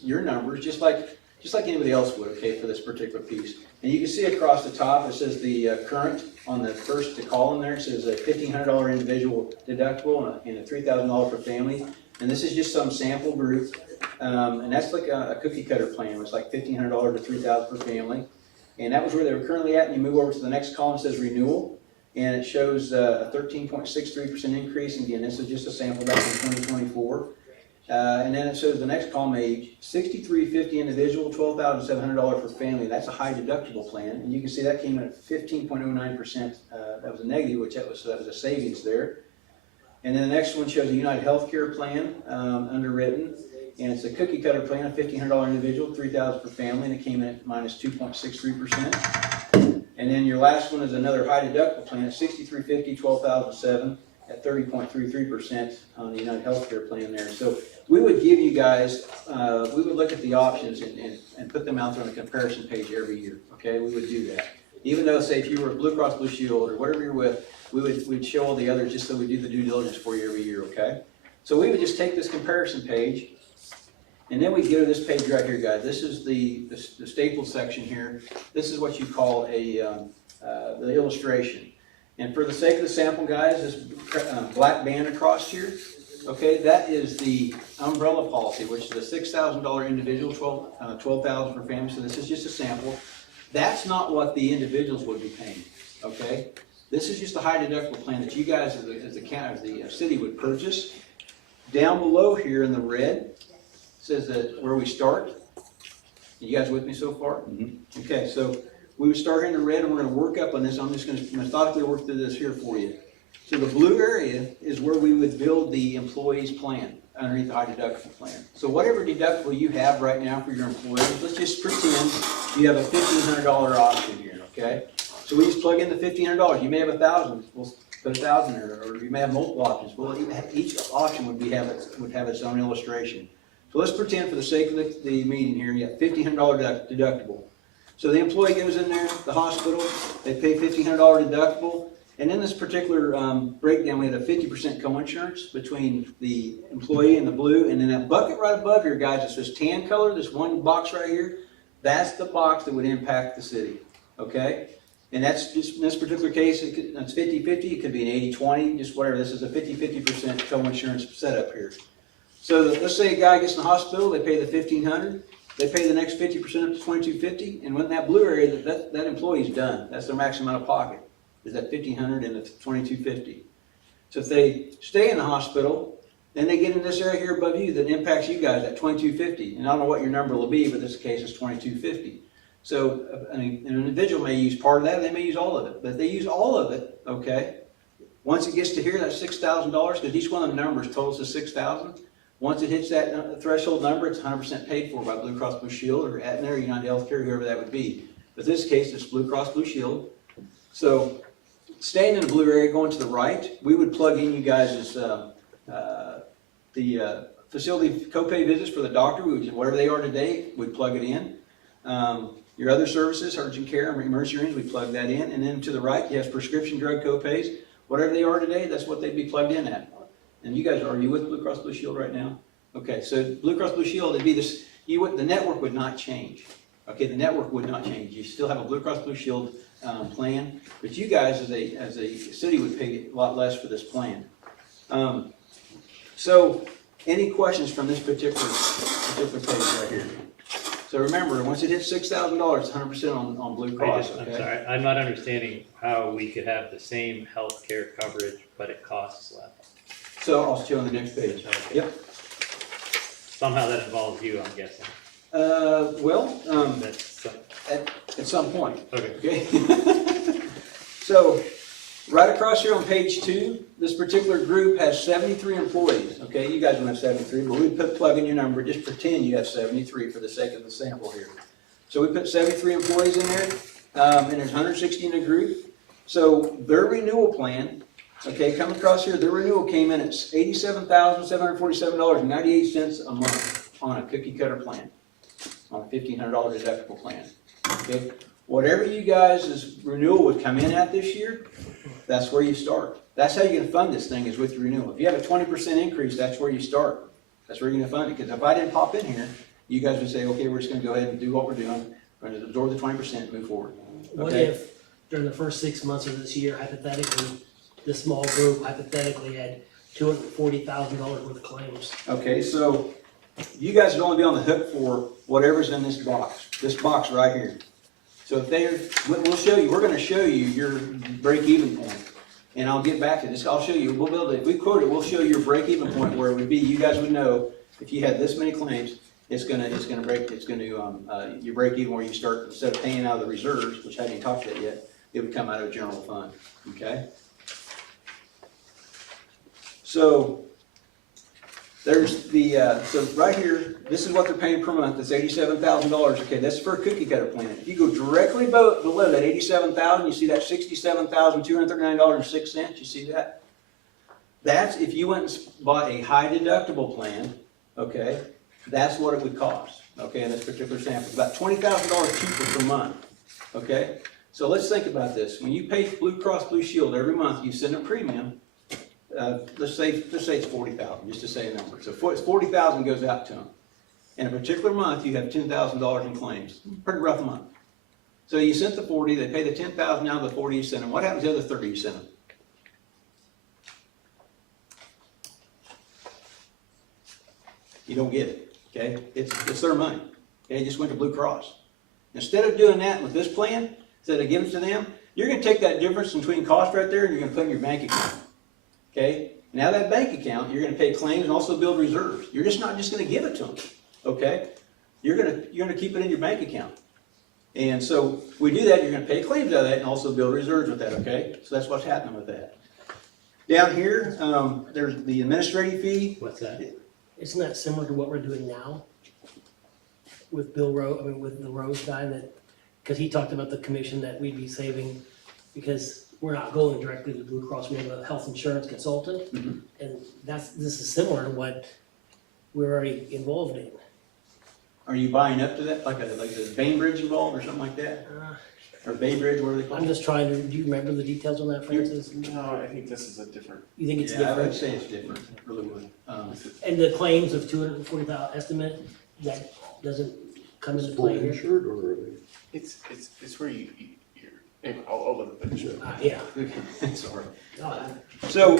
your numbers just like anybody else would, okay, for this particular piece. And you can see across the top, it says the current on the first column there, it says a $1,500 individual deductible and a $3,000 for family. And this is just some sample group, and that's like a cookie cutter plan. It's like $1,500 to $3,000 per family. And that was where they were currently at, and you move over to the next column, it says renewal, and it shows a 13.63% increase. And again, this is just a sample back in 2024. And then it shows the next column age, $6,350 individual, $12,700 for family. That's a high deductible plan, and you can see that came in at 15.09%. That was a negative, which that was a savings there. And then the next one shows a United Healthcare plan underwritten, and it's a cookie cutter plan, a $1,500 individual, $3,000 for family, and it came in at minus 2.63%. And then your last one is another high deductible plan, $6,350, $12,007 at 30.33% on the United Healthcare plan there. So we would give you guys, we would look at the options and put them out there on a comparison page every year, okay? We would do that. Even though, say, if you were Blue Cross Blue Shield or whatever you're with, we'd show all the others just so we do the due diligence for you every year, okay? So we would just take this comparison page, and then we go to this page right here, guys. This is the stapled section here. This is what you call the illustration. And for the sake of the sample, guys, this black band across here, okay, that is the umbrella policy, which is a $6,000 individual, $12,000 per family. So this is just a sample. That's not what the individuals would be paying, okay? This is just a high deductible plan that you guys, as the city, would purchase. Down below here in the red says that where we start. You guys with me so far? Mm-hmm. Okay, so we would start here in the red, and we're going to work up on this. I'm just going to methodically work through this here for you. So the blue area is where we would build the employee's plan underneath the high deductible plan. So whatever deductible you have right now for your employees, let's just pretend you have a $1,500 option here, okay? So we just plug in the $1,500. You may have 1,000. We'll put 1,000 there, or you may have multiple options. Well, each option would have its own illustration. So let's pretend, for the sake of the meeting here, you have $1,500 deductible. So the employee goes in there, the hospital, they pay $1,500 deductible, and in this particular breakdown, we had a 50% co-insurance between the employee and the blue, and then that bucket right above here, guys, it says tan color, this one box right here, that's the box that would impact the city, okay? And that's just, in this particular case, it's 50-50, it could be an 80-20, just whatever. This is a 50% co-insurance setup here. So let's say a guy gets in the hospital, they pay the $1,500. They pay the next 50% up to $2,250, and when that blue area, that employee's done. That's their maximum out of pocket, is that $1,500 and the $2,250. So if they stay in the hospital, then they get in this area here above you that impacts you guys at $2,250. And I don't know what your number will be, but this case is $2,250. So I mean, an individual may use part of that, they may use all of it. But if they use all of it, okay, once it gets to here, that's $6,000, because each one of the numbers totals to $6,000. Once it hits that threshold number, it's 100% paid for by Blue Cross Blue Shield or Aetna or United Healthcare, whoever that would be. But in this case, it's Blue Cross Blue Shield. So staying in the blue area, going to the right, we would plug in you guys' the facility copay visits for the doctor. We would just, whatever they are today, we'd plug it in. Your other services, urgent care and emergency rooms, we plug that in. And then to the right, you have prescription drug copays. Whatever they are today, that's what they'd be plugged in at. And you guys, are you with Blue Cross Blue Shield right now? Okay, so Blue Cross Blue Shield, it'd be this, the network would not change. Okay, the network would not change. You still have a Blue Cross Blue Shield plan, but you guys as a city would pay a lot less for this plan. So any questions from this particular page right here? So remember, once it hits $6,000, it's 100% on Blue Cross, I'm okay? sorry, I'm not understanding how we could have the same health care coverage, but it costs less. So I'll show on the next page. Okay. Yep. Somehow that involves you, I'm guessing. That's, At some point. okay. Okay. So right across here on page 2, this particular group has 73 employees. Okay, you guys don't have 73, but we plug in your number. Just pretend you have 73 for the sake of the sample here. So we put 73 employees in there, and there's 160 in the group. So their renewal plan, okay, coming across here, their renewal came in at $87,747.98 a month on a cookie cutter plan, on a $1,500 deductible plan. Okay, whatever you guys' renewal would come in at this year, that's where you start. That's how you're going to fund this thing, is with your renewal. If you have a 20% increase, that's where you start. That's where you're going to fund it. Because if I didn't pop in here, you guys would say, okay, we're just going to go ahead and do what we're doing. We're gonna absorb the 20% and move forward. What Okay. if during the first 6 months of this year, hypothetically, this small group hypothetically had $240,000 worth of claims? Okay, so you guys would only be on the hook for whatever's in this box right here. So if we'll show you, we're gonna show you your break-even point. And I'll get back to this, I'll show you, we'll be able to, if we quote it, we'll show you your break-even point where it would be, you guys would know, if you had this many claims, your break even where you start, instead of paying out of the reserves, which I haven't even talked about yet, it would come out of general fund, okay? So, there's the, so right here, this is what they're paying per month, it's $87,000, okay, that's for a cookie cutter plan. If you go directly below that $87,000, you see that $67,239.06, you see that? That's if you went and bought a high deductible plan, okay, that's what it would cost, okay, in this particular sample. It's about $20,000 cheaper per month, okay? So let's think about this. When you pay Blue Cross Blue Shield every month, you send a premium, let's say it's $40,000, just to say a number. So $40,000 goes out to them. In a particular month, you have $10,000 in claims. Pretty rough month. So you sent the 40, they pay the $10,000 out of the 40 you sent them. What happens to the other 30 you sent them? You don't get it, okay? It's their money, okay? It just went to Blue Cross. Instead of doing that with this plan, instead of giving it to them, you're gonna take that difference between cost right there and you're gonna put it in your bank account, okay? Now that bank account, you're gonna pay claims and also build reserves. You're just not just gonna give it to them, okay? You're gonna keep it in your bank account. And so we do that, you're gonna pay claims out of that and also build reserves with that, okay? So that's what's happening with that. Down here, there's the administrative fee. What's that? Isn't that similar to what we're doing now? With with the Rose guy because he talked about the commission that we'd be saving because we're not going directly to Blue Cross, we have a health insurance consultant. Mhm. And this is similar to what we're already involved in. Are you buying up to that, like the Bainbridge involved or something like that? Or Baybridge, what are they called? I'm just trying to, do you remember the details on that, Francis? No, I think this is a different, You think it's Yeah, I would different? say it's different, really would. And the claims of 240,000 estimate, that doesn't come into play here? it's where anyway, I'll let the picture. Yeah. Sorry. Oh, So,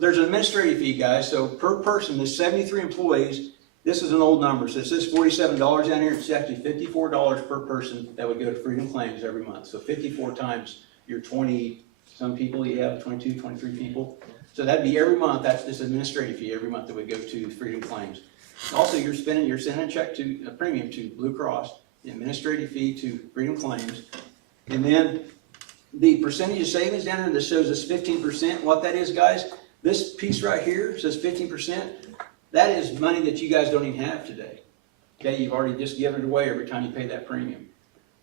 there's an administrative fee, guys, so per person, there's 73 employees, this is an old number, so it says $47 down here, it's actually $54 per person that would go to Freedom Claims every month, so 54 times your 20, some people you have, 22, 23 people. So that'd be every month, that's this administrative fee every month that would go to Freedom Claims. Also, you're sending a check to, a premium to Blue Cross, the administrative fee to Freedom Claims, and then the percentage of savings down here that shows us 15%, what that is, guys, this piece right here says 15%, that is money that you guys don't even have today. Okay, you've already just given it away every time you pay that premium.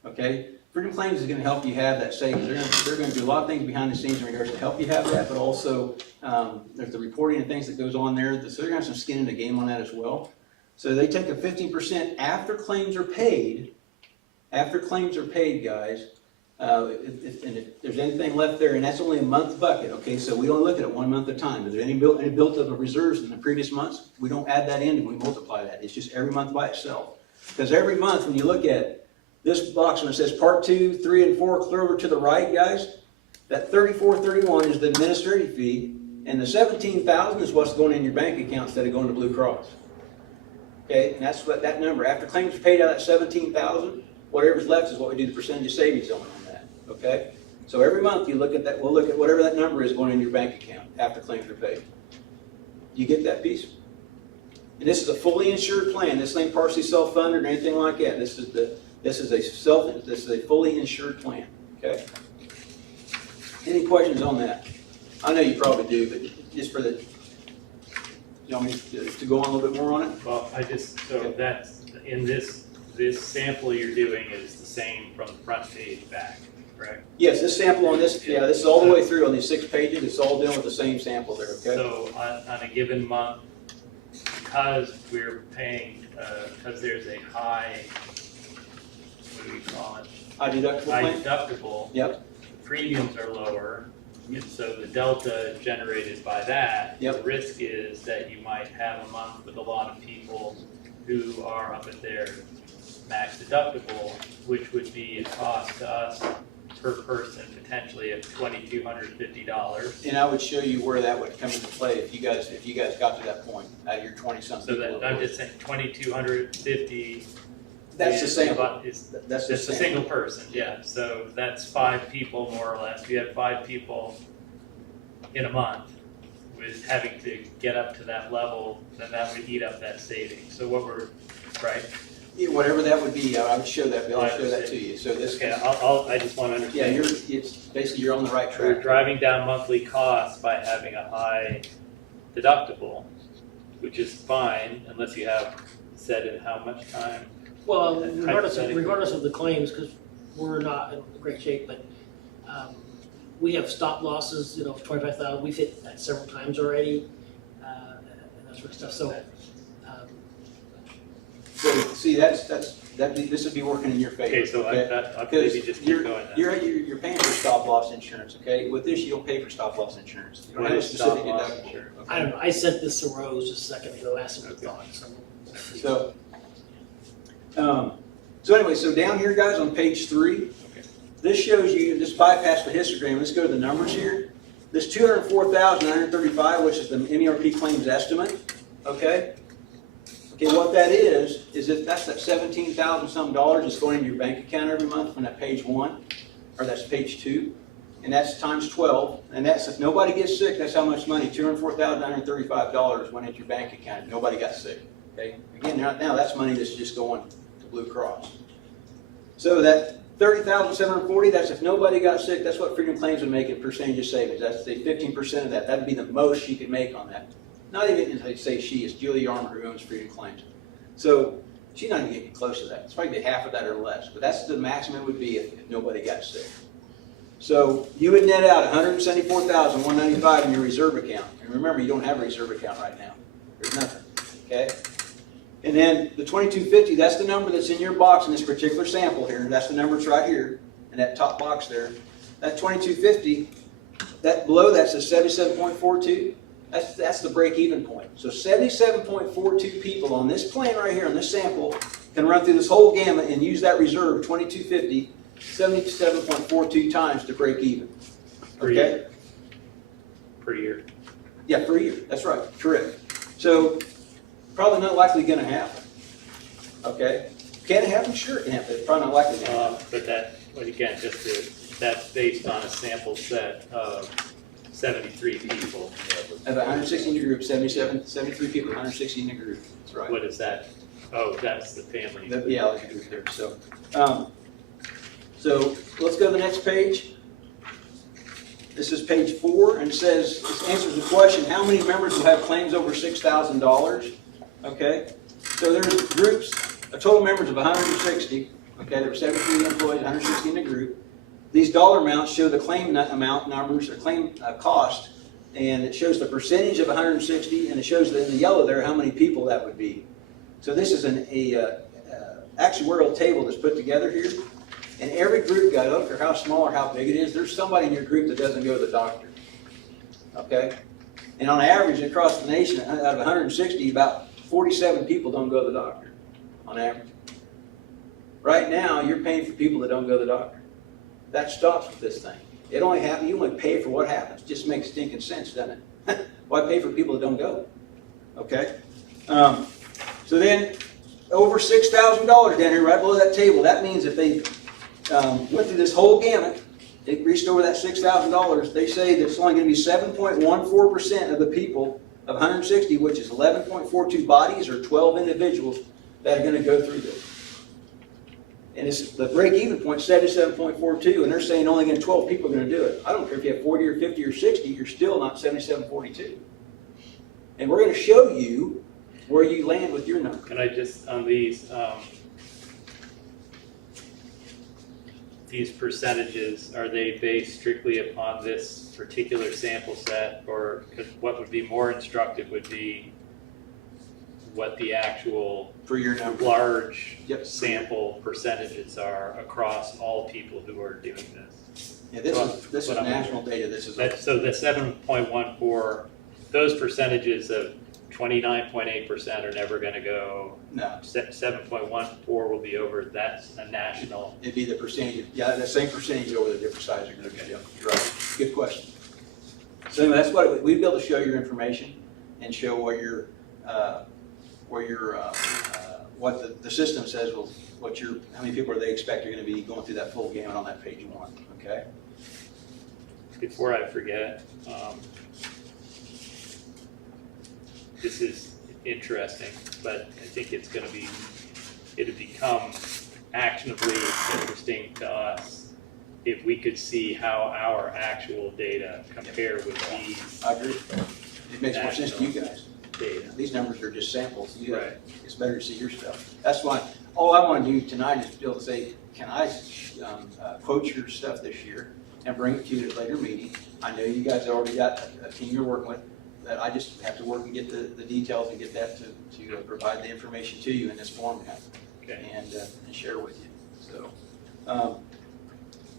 Okay, Freedom Claims is gonna help you have that savings. They're gonna do a lot of things behind the scenes in regards to help you have that, but also, there's the reporting and things that goes on there, so they're gonna have some skin in the game on that as well. So they take a 15% after claims are paid, guys, if there's anything left there, and that's only a month bucket, okay, so we only look at it 1 month at a time. If there's any built up of reserves in the previous months, we don't add that in and we multiply that. It's just every month by itself. Because every month, when you look at this box, when it says part 2, 3, and 4, clear over to the right, guys, that $34.31 is the administrative fee, and the $17,000 is what's going in your bank account instead of going to Blue Cross. Okay, and that's what that number, after claims are paid out at $17,000, whatever's left is what we do the percentage of savings on that, okay? So every month you look at that, we'll look at whatever that number is going in your bank account after claims are paid. You get that piece? And this is a fully insured plan. This ain't partially self-funded or anything like that. This is a fully insured plan, okay? Any questions on that? I know you probably do, but just for the, you want me to go on a little bit more on it? Well, so that's, in this sample you're doing is the same from the front page back, correct? Yes, this sample on this, yeah, this is all the way through on these 6 pages. It's all dealing with the same sample there, okay? So on a given month, because we're paying, because there's a high, what do we call it? High deductible High plan? deductible. Yep. The premiums are lower, and so the delta generated by that. Yep. The risk is that you might have a month with a lot of people who are up at their max deductible, which would be a cost to us per person potentially of $2,250. And I would show you where that would come into play if you guys got to that point, out of your 20-something So people. that, I'm just saying, 2,250 That's the is same, about- is that's the just a same. single person, yeah, so that's 5 people more or less. If you had 5 people in a month with having to get up to that level, then that would eat up that savings. So what we're, right? Yeah, whatever that would be, I would show that, Bill, I'll show that to you, so this, Okay, I just want to yeah, understand. it's basically, you're on the right We're track. driving down monthly costs by having a high deductible, which is fine unless you have said in how much time. Well, And regardless of the claims, because we're not in great shape, but we have stop losses, 25,000, we've hit that several times already, and that sort of stuff, so. So, see, this would be working in your favor. Okay, so I'll maybe just keep going then. You're paying for stop loss insurance, okay? With this, you don't pay for stop loss insurance. You don't What have a is specific stop loss deductible. insurance? I don't know, I sent this to Rose just a second ago, asked him what he Okay. thought, so. So anyway, so down here, guys, on page 3, this shows you, just bypass the histogram, let's go to the numbers here. This 204,935, which is the MERP claims estimate, okay? Okay, what that is that that's that 17,000 some dollars that's going into your bank account every month from that page 1, or that's page 2, and that's times 12, and that's, if nobody gets sick, that's how much money, $204,935 went into your bank account if nobody got sick, okay? Again, now that's money that's just going to Blue Cross. So that 30,740, that's if nobody got sick, that's what Freedom Claims would make in percentage of savings. That's the 15% of that. That'd be the most she could make on that. Not even, as I say she, it's Julie Armour who owns Freedom Claims. So she's not even getting close to that. It's probably half of that or less, but that's the maximum it would be if nobody got sick. So you would net out $174,195 in your reserve account. And remember, you don't have a reserve account right now. There's nothing, okay? And then the 2250, that's the number that's in your box in this particular sample here. That's the number that's right here in that top box there. That 2250, that below that's a 77.42. That's the break-even point. So 77.42 people on this plan right here, on this sample, can run through this whole gamut and use that reserve 2250, 77.42 times to break even. Per year. Per year. Yeah, per year. That's right. Correct. So probably not likely going to happen. Okay. Can it happen? Sure, it can happen. It's probably not likely to happen. But again, that's based on a sample set of 73 people. Of 160 in your group, 73 people, 160 in the group. That's right. What is that? Oh, that's the family. Yeah, I'll do it there. So let's go to the next page. This is page 4, and it says, this answers the question, how many members will have claims over $6,000? Okay, so there's groups, a total members of 160. Okay, there were 73 employees, 160 in the group. These dollar amounts show the claim amount numbers, or claim cost, and it shows the percentage of 160, and it shows in the yellow there how many people that would be. So this is an actuarial table that's put together here, and every group, guy, I don't care how small or how big it is, there's somebody in your group that doesn't go to the doctor. Okay, and on average across the nation, out of 160, about 47 people don't go to the doctor, on average. Right now, you're paying for people that don't go to the doctor. That stops with this thing. It only happens, you only pay for what happens. It just makes stinking sense, doesn't it? Why pay for people that don't go? Okay? So then, over $6,000 down here, right below that table, that means if they went through this whole gamut, they reached over that $6,000, they say that it's only going to be 7.14% of the people of 160, which is 11.42 bodies or 12 individuals that are going to go through this. And it's the break-even point, 77.42, and they're saying only 12 people are going to do it. I don't care if you have 40 or 50 or 60, you're still not 77.42. And we're going to show you where you land with your number. Can I just, on these percentages, are they based strictly upon this particular sample set? Or, because what would be more instructive would be what the actual For your number. large Yep. sample percentages are across all people who are doing this. Yeah, this is national data. This is So the 7.14, those percentages of 29.8% are never gonna go, No, 7.14 will be over, that's a national. it'd be the percentage, yeah, the same percentage over the different size of groups, yeah, you're right, good question. So anyway, that's what, we'd be able to show your information and show what your, what the system says, will what your, how many people are they expect are gonna be going through that full gamut on that page 1, okay? Before I forget, this is interesting, but I think it's gonna be, it'd become actionably interesting to us if we could see how our actual data compare with these I agree. It makes more sense to you guys. data. These numbers are just samples. You- Right. It's better to see your stuff. That's why, all I want to do tonight is be able to say, can I quote your stuff this year and bring it to you at a later meeting? I know you guys already got a team you're working with, that I just have to work and get the details and get that to provide the information to you in this format Okay. and share with you.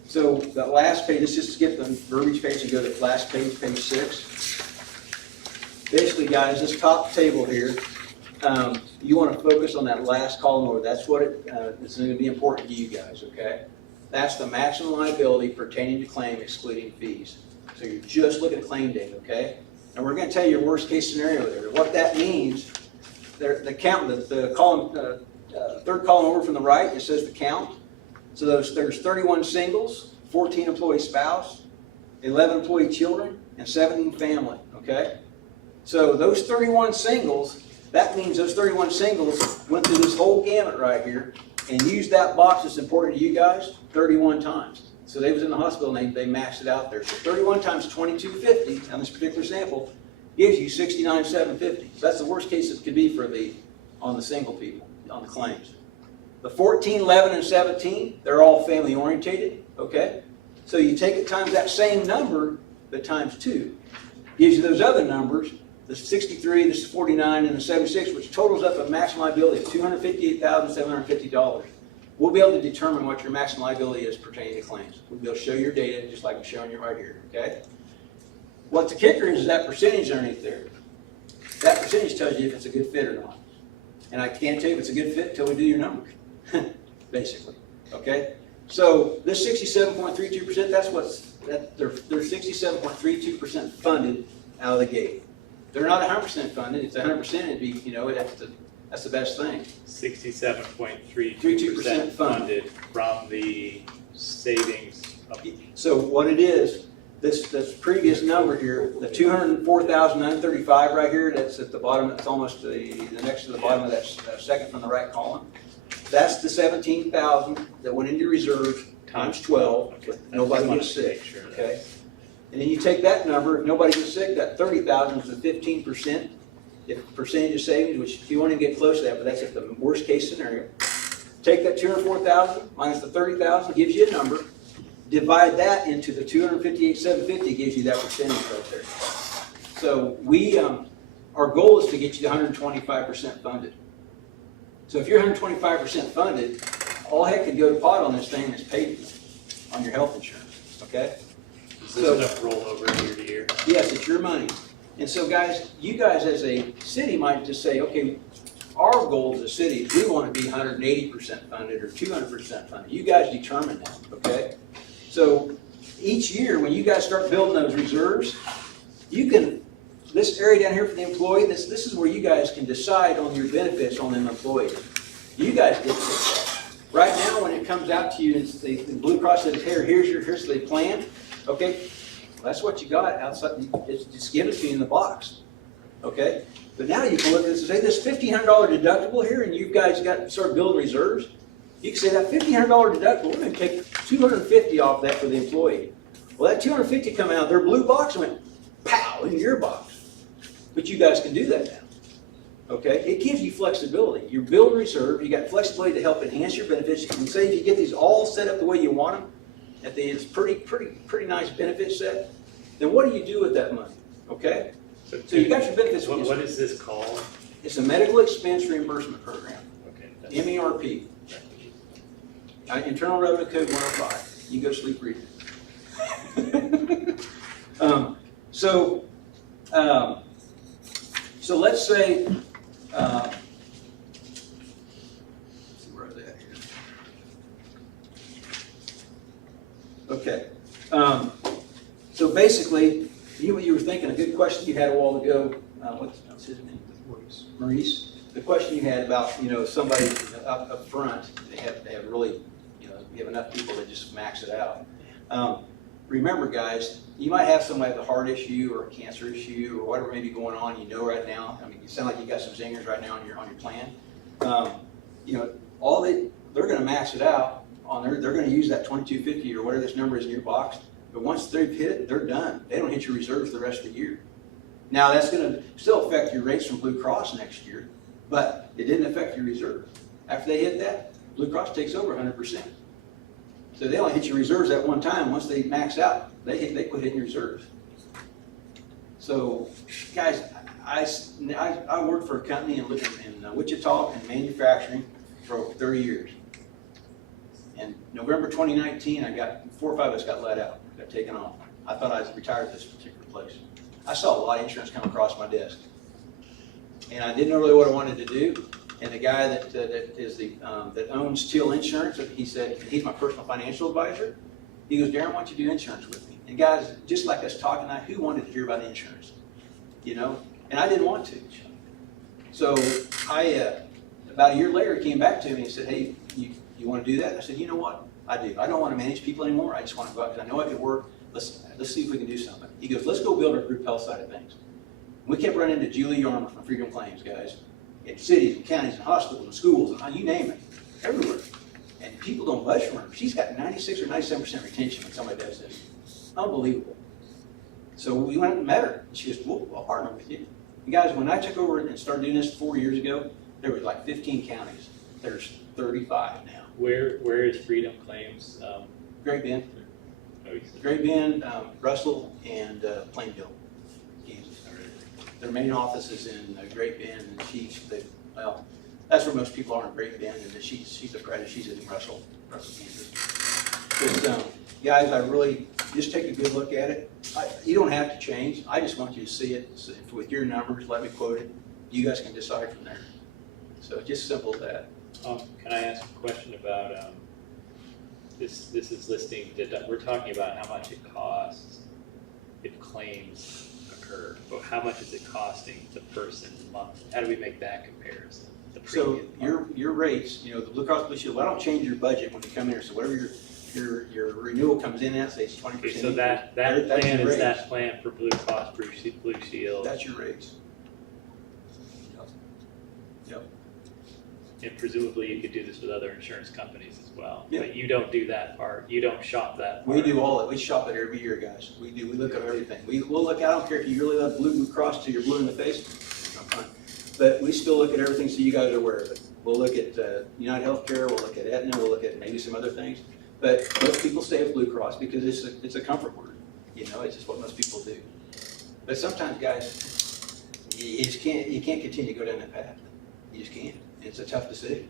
So that last page, let's just skip the verbiage page and go to the last page, page 6. Basically, guys, this top table here, you want to focus on that last column over. That's what it's going to be important to you guys, okay? That's the maximum liability pertaining to claim excluding fees. So you're just looking at claim data, okay? And we're going to tell you your worst case scenario there. What that means, the count, the column, third column over from the right, it says the count. So there's 31 singles, 14 employee spouse, 11 employee children, and 17 family, okay? So those 31 singles, that means those 31 singles went through this whole gamut right here and used that box that's important to you guys 31 times. So they was in the hospital and they maxed it out there. So 31 times 2250 on this particular sample gives you 69,750. So that's the worst case it could be for on the single people, on the claims. The 14, 11, and 17, they're all family orientated, okay? So you take it times that same number, but times 2. Gives you those other numbers, the 63, the 49, and the 76, which totals up a maximum liability of $258,750. We'll be able to determine what your maximum liability is pertaining to claims. We'll be able to show your data just like I'm showing you right here, okay? What the kicker is that percentage underneath there. That percentage tells you if it's a good fit or not. And I can't tell you if it's a good fit until we do your numbers, basically, okay? So this 67.32%, they're 67.32% funded out of the gate. They're not 100% funded. If it's 100%, it'd be, that's the best thing. 67.32% funded from the savings of. So what it is, this previous number here, the 204,935 right here, that's at the bottom, it's almost the next to the bottom of that second from the right column. That's the 17,000 that went into reserves times 12, Okay. nobody I just gets wanted to sick, make sure that- okay? And then you take that number, if nobody gets sick, that 30,000 is the 15%. If percentage of savings, which you won't even get close to that, but that's at the worst case scenario. Take that 204,000 minus the 30,000, gives you a number. Divide that into the 258,750, gives you that percentage right there. So our goal is to get you to 125% funded. So if you're 125% funded, all heck could go to pot on this thing is paid on your health insurance, okay? Is this enough rollover year to year? Yes, it's your money. And so guys, you guys as a city might just say, okay, our goal as a city is we want to be 180% funded or 200% funded. You guys determine that, okay? So each year when you guys start building those reserves, this area down here for the employee, this is where you guys can decide on your benefits on them employees. You guys get this. Right now, when it comes out to you, it's the Blue Cross says, here's the plan, okay? That's what you got outside, just give it to you in the box, okay? But now you can look at this and say, this $1,500 deductible here, and you guys start building reserves. You can say that $1,500 deductible, we're gonna take $250 off that for the employee. Well, that $250 come out of their blue box and went, pow, in your box. But you guys can do that now, okay? It gives you flexibility. You're building reserve, you got flexibility to help enhance your benefits. You can say if you get these all set up the way you want them, it's pretty nice benefit set, then what do you do with that money, okay? So you got your benefits. What is this called? It's a medical expense reimbursement program, Okay. MERP. Internal Revenue Code 105. You go sleep read it. So let's say, let's see where I was at here. Okay, so basically, you were thinking, a good question you had a while ago, what's his name? Maurice. The question you had about, somebody up front, they have really, you have enough people that just max it out. Remember, guys, you might have somebody with a heart issue or a cancer issue or whatever may be going on, right now. I mean, you sound like you got some zingers right now on your plan. They're gonna max it out they're gonna use that 2250 or whatever this number is in your box. But once they've hit it, they're done. They don't hit your reserves the rest of the year. Now, that's gonna still affect your rates from Blue Cross next year, but it didn't affect your reserve. After they hit that, Blue Cross takes over 100%. So they only hit your reserves at one time. Once they max out, they quit hitting your reserves. So, guys, I worked for a company in Wichita in manufacturing for over 30 years. In November 2019, 4 or 5 of us got let out, got taken off. I thought I was retired at this particular place. I saw a lot of insurance come across my desk. And I didn't know really what I wanted to do. And the guy that owns Teal Insurance, he said, he's my personal financial advisor. He goes, Darren, why don't you do insurance with me? And guys, just like us talking now, who wanted to hear about insurance? And I didn't want to. So about a year later, he came back to me and said, hey, you want to do that? I said, you know what? I do. I don't want to manage people anymore. I just want to go out because I know I can work. Let's see if we can do something. He goes, let's go build our group health side of things. We kept running into Julie Yarmer from Freedom Claims, guys. In cities and counties and hospitals and schools and you name it, everywhere. And people don't budge from her. She's got 96 or 97% retention when somebody does this. Unbelievable. So we went and met her. And she goes, well, I'll partner with you. And guys, when I took over and started doing this 4 years ago, there was like 15 counties. There's 35 now. Where is Freedom Claims? Great Bend. Oh, you said- Great Bend, Russell, and Plainville, Kansas. Their main office is in Great Bend, and that's where most people are in Great Bend, and she's a credit, she's in Russell, Kansas. But guys, I really, just take a good look at it. You don't have to change, I just want you to see it with your numbers, let me quote it. You guys can decide from there. So just simple as that. Can I ask a question about, this is listing, we're talking about how much it costs if claims occur, but how much is it costing the person monthly? How do we make that comparison? The So premium month? your rates, the Blue Cross Blue Shield, I don't change your budget when you come here, so whatever your renewal comes in at, say it's 20%. Okay, so that That's plan your is that rates. plan for Blue Cross Blue Shield, That's your rates. and presumably you could do this with other insurance companies as well. Yeah. But you don't do that part, you don't shop that part. We do all of it. We shop it every year, guys. We look at everything. We'll look, I don't care if you really love Blue Cross till you're blue in the face, I'm fine. But we still look at everything so you guys are aware of it. We'll look at United Healthcare, we'll look at Aetna, we'll look at maybe some other things. But most people stay with Blue Cross because it's a comfort word. It's just what most people do. But sometimes, guys, you can't continue to go down that path. You just can't. It's a tough decision.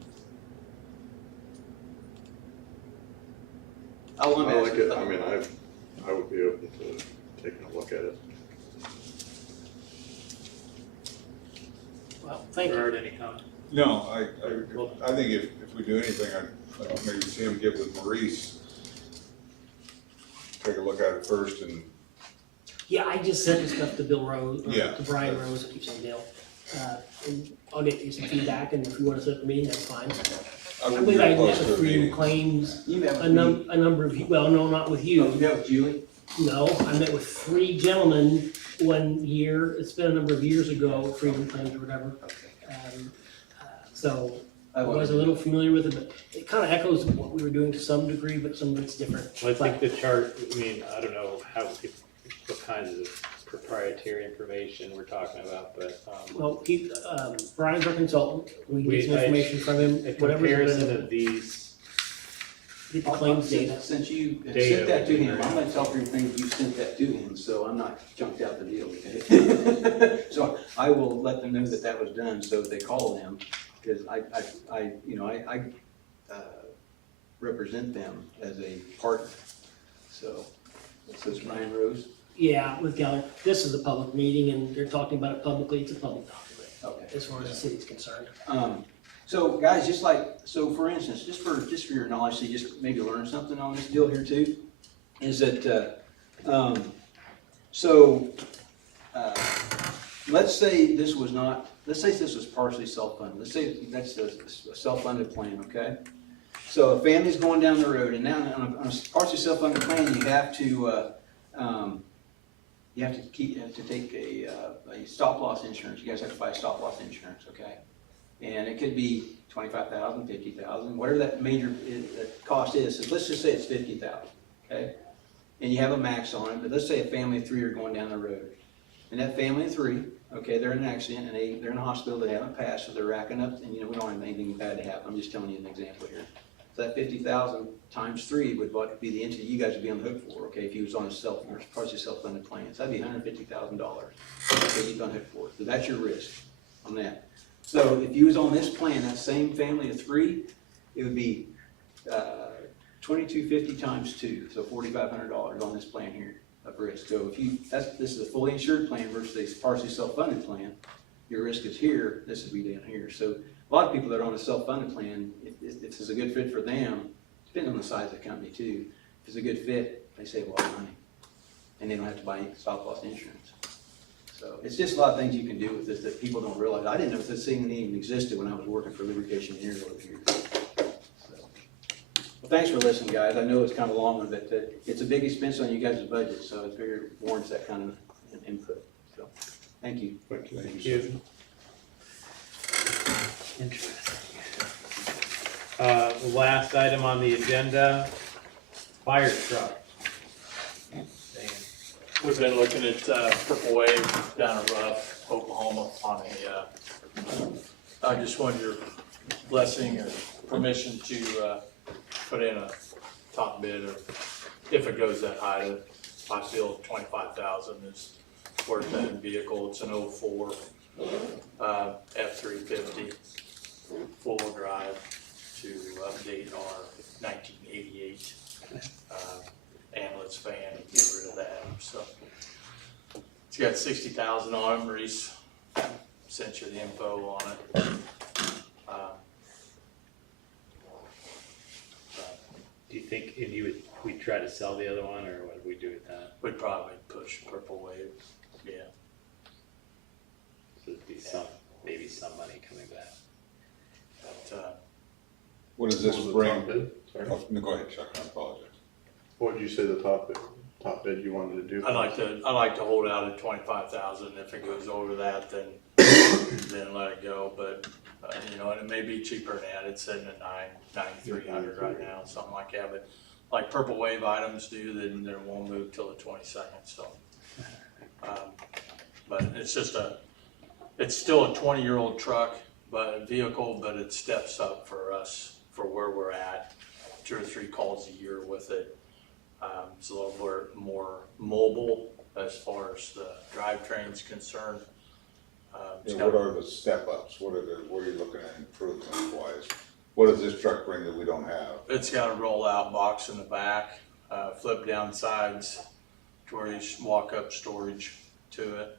I like it, I mean, I would be open to taking a look at it. Well, thank you. Gerard, any comment? No, I think if we do anything, I'd maybe see him get with Maurice, take a look at it first and. Yeah, I just sent this stuff to Bill Rose, Yeah. to Brian Rose, I keep saying Bill. And I'll get you some feedback, and if you want to set up a meeting, that's fine. I wouldn't believe be I met opposed to with a Freedom meeting. Claims You met a number of, well, no, not with You you. met with Julie? No, I met with 3 gentlemen one year, it's been a number of years ago, Freedom Claims or whatever. So I was a little familiar with it, but it kind of echoes what we were doing to some degree, but some of it's different. Well, I think the chart, I don't know what kinds of proprietary information we're talking about, but, Well, Brian's our consultant, we can get some I- information from him, a whatever's comparison available. of these, Get the claims data. Since you Data sent that to would be him, great. I'm gonna tell everything you sent that to him, so I'm not junked out the deal, okay? So I will let them know that that was done, so they call them, because I represent them as a partner. So, this is Ryan Rose. Yeah, with Keller, this is a public meeting and they're talking about it publicly, it's a public document, Okay. as far as the city's concerned. So guys, so for instance, just for your knowledge, so you just maybe learn something on this deal here too, is that, let's say this was partially self-funded, let's say that's a self-funded plan, okay? So a family's going down the road, and now on a partially self-funded plan, you have to take a stop-loss insurance, you guys have to buy stop-loss insurance, okay? And it could be $25,000, $50,000, whatever that major cost is. So let's just say it's $50,000, okay? And you have a max on it, but let's say a family of 3 are going down the road. And that family of 3, okay, they're in an accident and they're in a hospital, they haven't passed, so they're racking up, and we don't want anything bad to happen. I'm just telling you an example here. So that 50,000 times 3 would be the entity you guys would be on the hook for, okay, if you was on a partially self-funded plan. So that'd be $150,000, okay, you'd be on the hook for. So that's your risk on that. So if you was on this plan, that same family of 3, it would be $2,250 times 2, so $4,500 on this plan here of risk. So this is a fully insured plan versus a partially self-funded plan. Your risk is here, this would be down here. So a lot of people that are on a self-funded plan, if this is a good fit for them, depending on the size of the company too, if it's a good fit, they save a lot of money. And they don't have to buy stop-loss insurance. So it's just a lot of things you can do with this that people don't realize. I didn't know if this thing even existed when I was working for Lubrication Engineers over here. So, well, thanks for listening, guys. I know it's kind of a long one, but it's a big expense on you guys' budget, so it's very warrants that kind of input. So, thank you. Thank you. Interesting. The last item on the agenda, fire truck. Dan. We've been looking at Purple Wave down in Rough, Oklahoma on I just wanted your blessing or permission to put in a top bid, or if it goes that high, I feel 25,000 is worth that vehicle. It's an 04 F-350 four-wheel drive to update our 1988 ambulance van and get rid of that. So it's got 60,000 on it. Maurice sent you the info on it. Do you think if we try to sell the other one, or what do we do with that? We'd probably push Purple Wave. Yeah. So it'd be maybe some money coming back. But, What does this What was the bring? top bid? Sorry. Oh, no, go ahead, Chuck, I apologize. What did you say the top bid you wanted to do? I'd like to hold out at 25,000. If it goes over that, then let it go. But and it may be cheaper than that. It's sitting at 9,300 right now, something like that. But like Purple Wave items do, then they won't move till the 22nd. So, but it's still a 20-year-old truck, vehicle, but it steps up for us for where we're at. 2 or 3 calls a year with it. It's a little more mobile as far as the drivetrain's concerned. What are the step ups? What are you looking at improvement wise? What does this truck bring that we don't have? It's got a roll-out box in the back, flip down sides, storage, walk-up storage to it,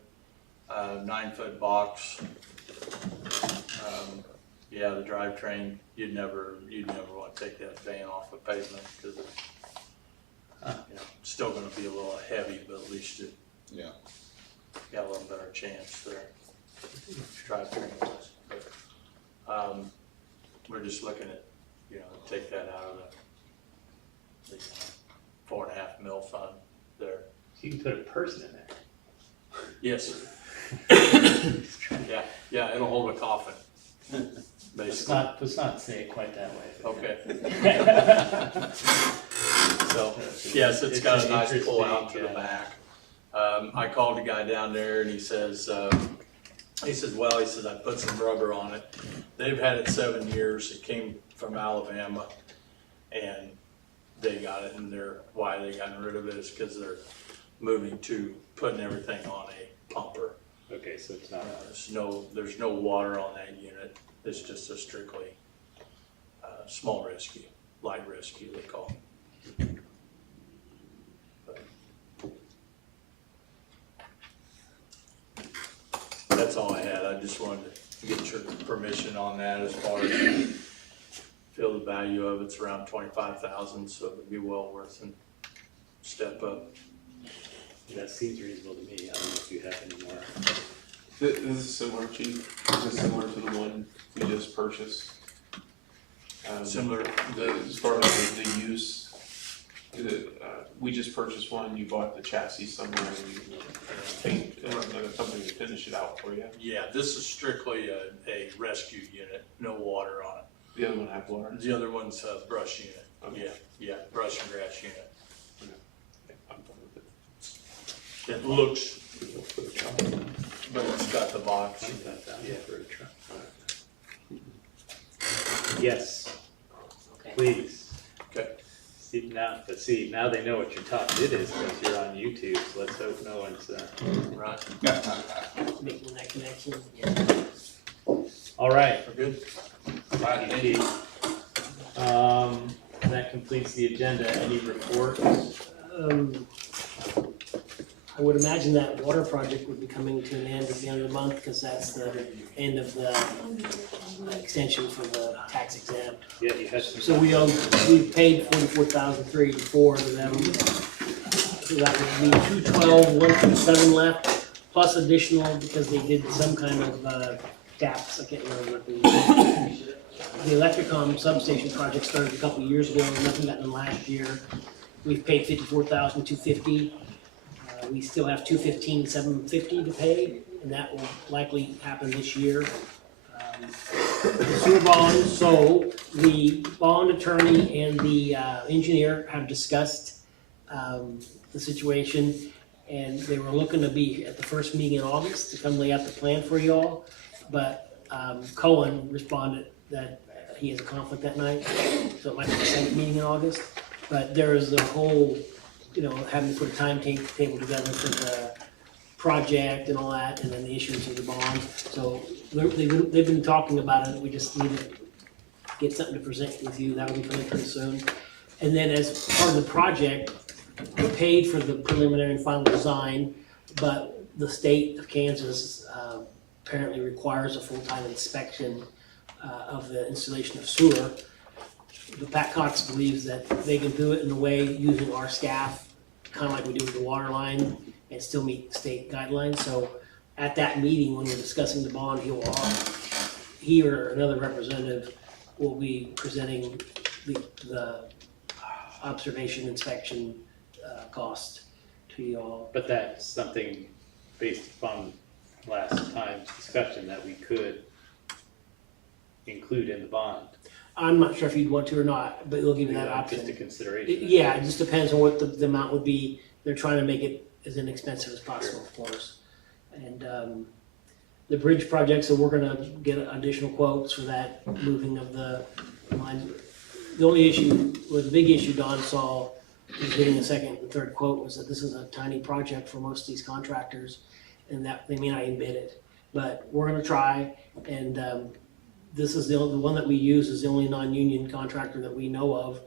9-foot box. The drivetrain, you'd never want to take that van off the pavement because it's still going to be a little heavy, but at least it got a little better chance there. Drivetrain was. But, we're just looking at, take that out of the 4.5 mil fund there. So you can put a person in there. Yes. Yeah, it'll hold a coffin, basically. Let's not say it quite that way. Okay. So, yes, it's got a nice pull out to the interesting, back. I called the guy down there and he says, I put some rubber on it. They've had it 7 years. It came from Alabama and they got it, and why they got rid of it is because they're moving to putting everything on a pumper. Okay, so it's not. There's no water on that unit. It's just a strictly small rescue, light rescue they call it. That's all I had. I just wanted to get your permission on that as far as feel the value of it's around 25,000, so it'd be well worth a step up. That seems reasonable to me. I don't know if you have any more. This is similar, chief, this is similar to the one we just purchased. Similar. As far as the use, we just purchased one, you bought the chassis somewhere and you paint, another company to finish it out for you. Yeah, this is strictly a rescue unit, no water on it. The other one had water. The other one's a brush unit. Okay. Yeah, brush and grass unit. I'm fine with it. It looks, but it's got the box. Yeah, for a truck. Yes, Okay. please. Okay. See, now they know what your top bid is because you're on YouTube, so let's hope no one's, Right, Making that connection, yeah. all right. we're good? Thank you, Chief. That completes the agenda. Any reports? I would imagine that water project would be coming to an end at the end of the month, because that's the end of the extension for the tax exempt. Yeah, you had some. So we paid $44,384 to them. So that would be $212, $127 left, plus additional, because they did some kind of taps, I can't remember what the Electricom substation project started a couple of years ago, nothing got done last year. We've paid $54,250. We still have $215,750 to pay, and that will likely happen this year. The sewer bond, so the bond attorney and the engineer have discussed the situation, and they were looking to be at the first meeting in August to come lay out the plan for y'all. But Cohen responded that he has a conflict that night, so it might be the second meeting in August. But there is a whole, having to put a timetable together for the project and all that, and then the issuance of the bond. So they've been talking about it, we just need to get something to present with you, that'll be coming pretty soon. And then as part of the project, we paid for the preliminary and final design, but the state of Kansas apparently requires a full-time inspection of the installation of sewer. The Pat Cox believes that they can do it in a way using our staff, kind of like we do with the water line, and still meet state guidelines. So at that meeting, when we're discussing the bond, he or another representative will be presenting the observation inspection cost to you all. But that's something based upon last time's discussion that we could include in the bond. I'm not sure if you'd want to or not, but they'll give you that option. Just a consideration. Yeah, it just depends on what the amount would be. They're trying to make it as inexpensive as possible, of course. And the bridge project, so we're gonna get additional quotes for that moving of the lines. The only issue, or the big issue Don saw was getting a second and third quote, was that this is a tiny project for most of these contractors, and that they may not even bid it. But we're gonna try, and this is the one that we use is the only non-union contractor that we know of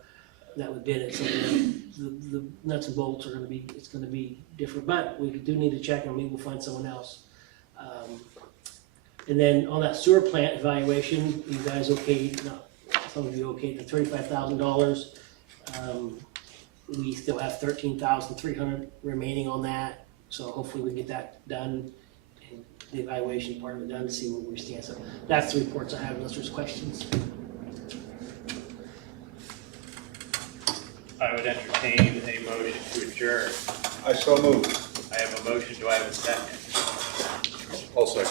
that would bid it. So the nuts and bolts are it's gonna be different, but we do need to check and maybe we'll find someone else. And then on that sewer plant evaluation, you guys okayed, some of you okayed the $35,000. We still have $13,300 remaining on that, so hopefully we can get that done and the evaluation part of it done to see where we stand. So that's the reports I have unless there's questions. I would entertain a motion to adjourn. I so moved. I have a motion, do I have a second? I'll second.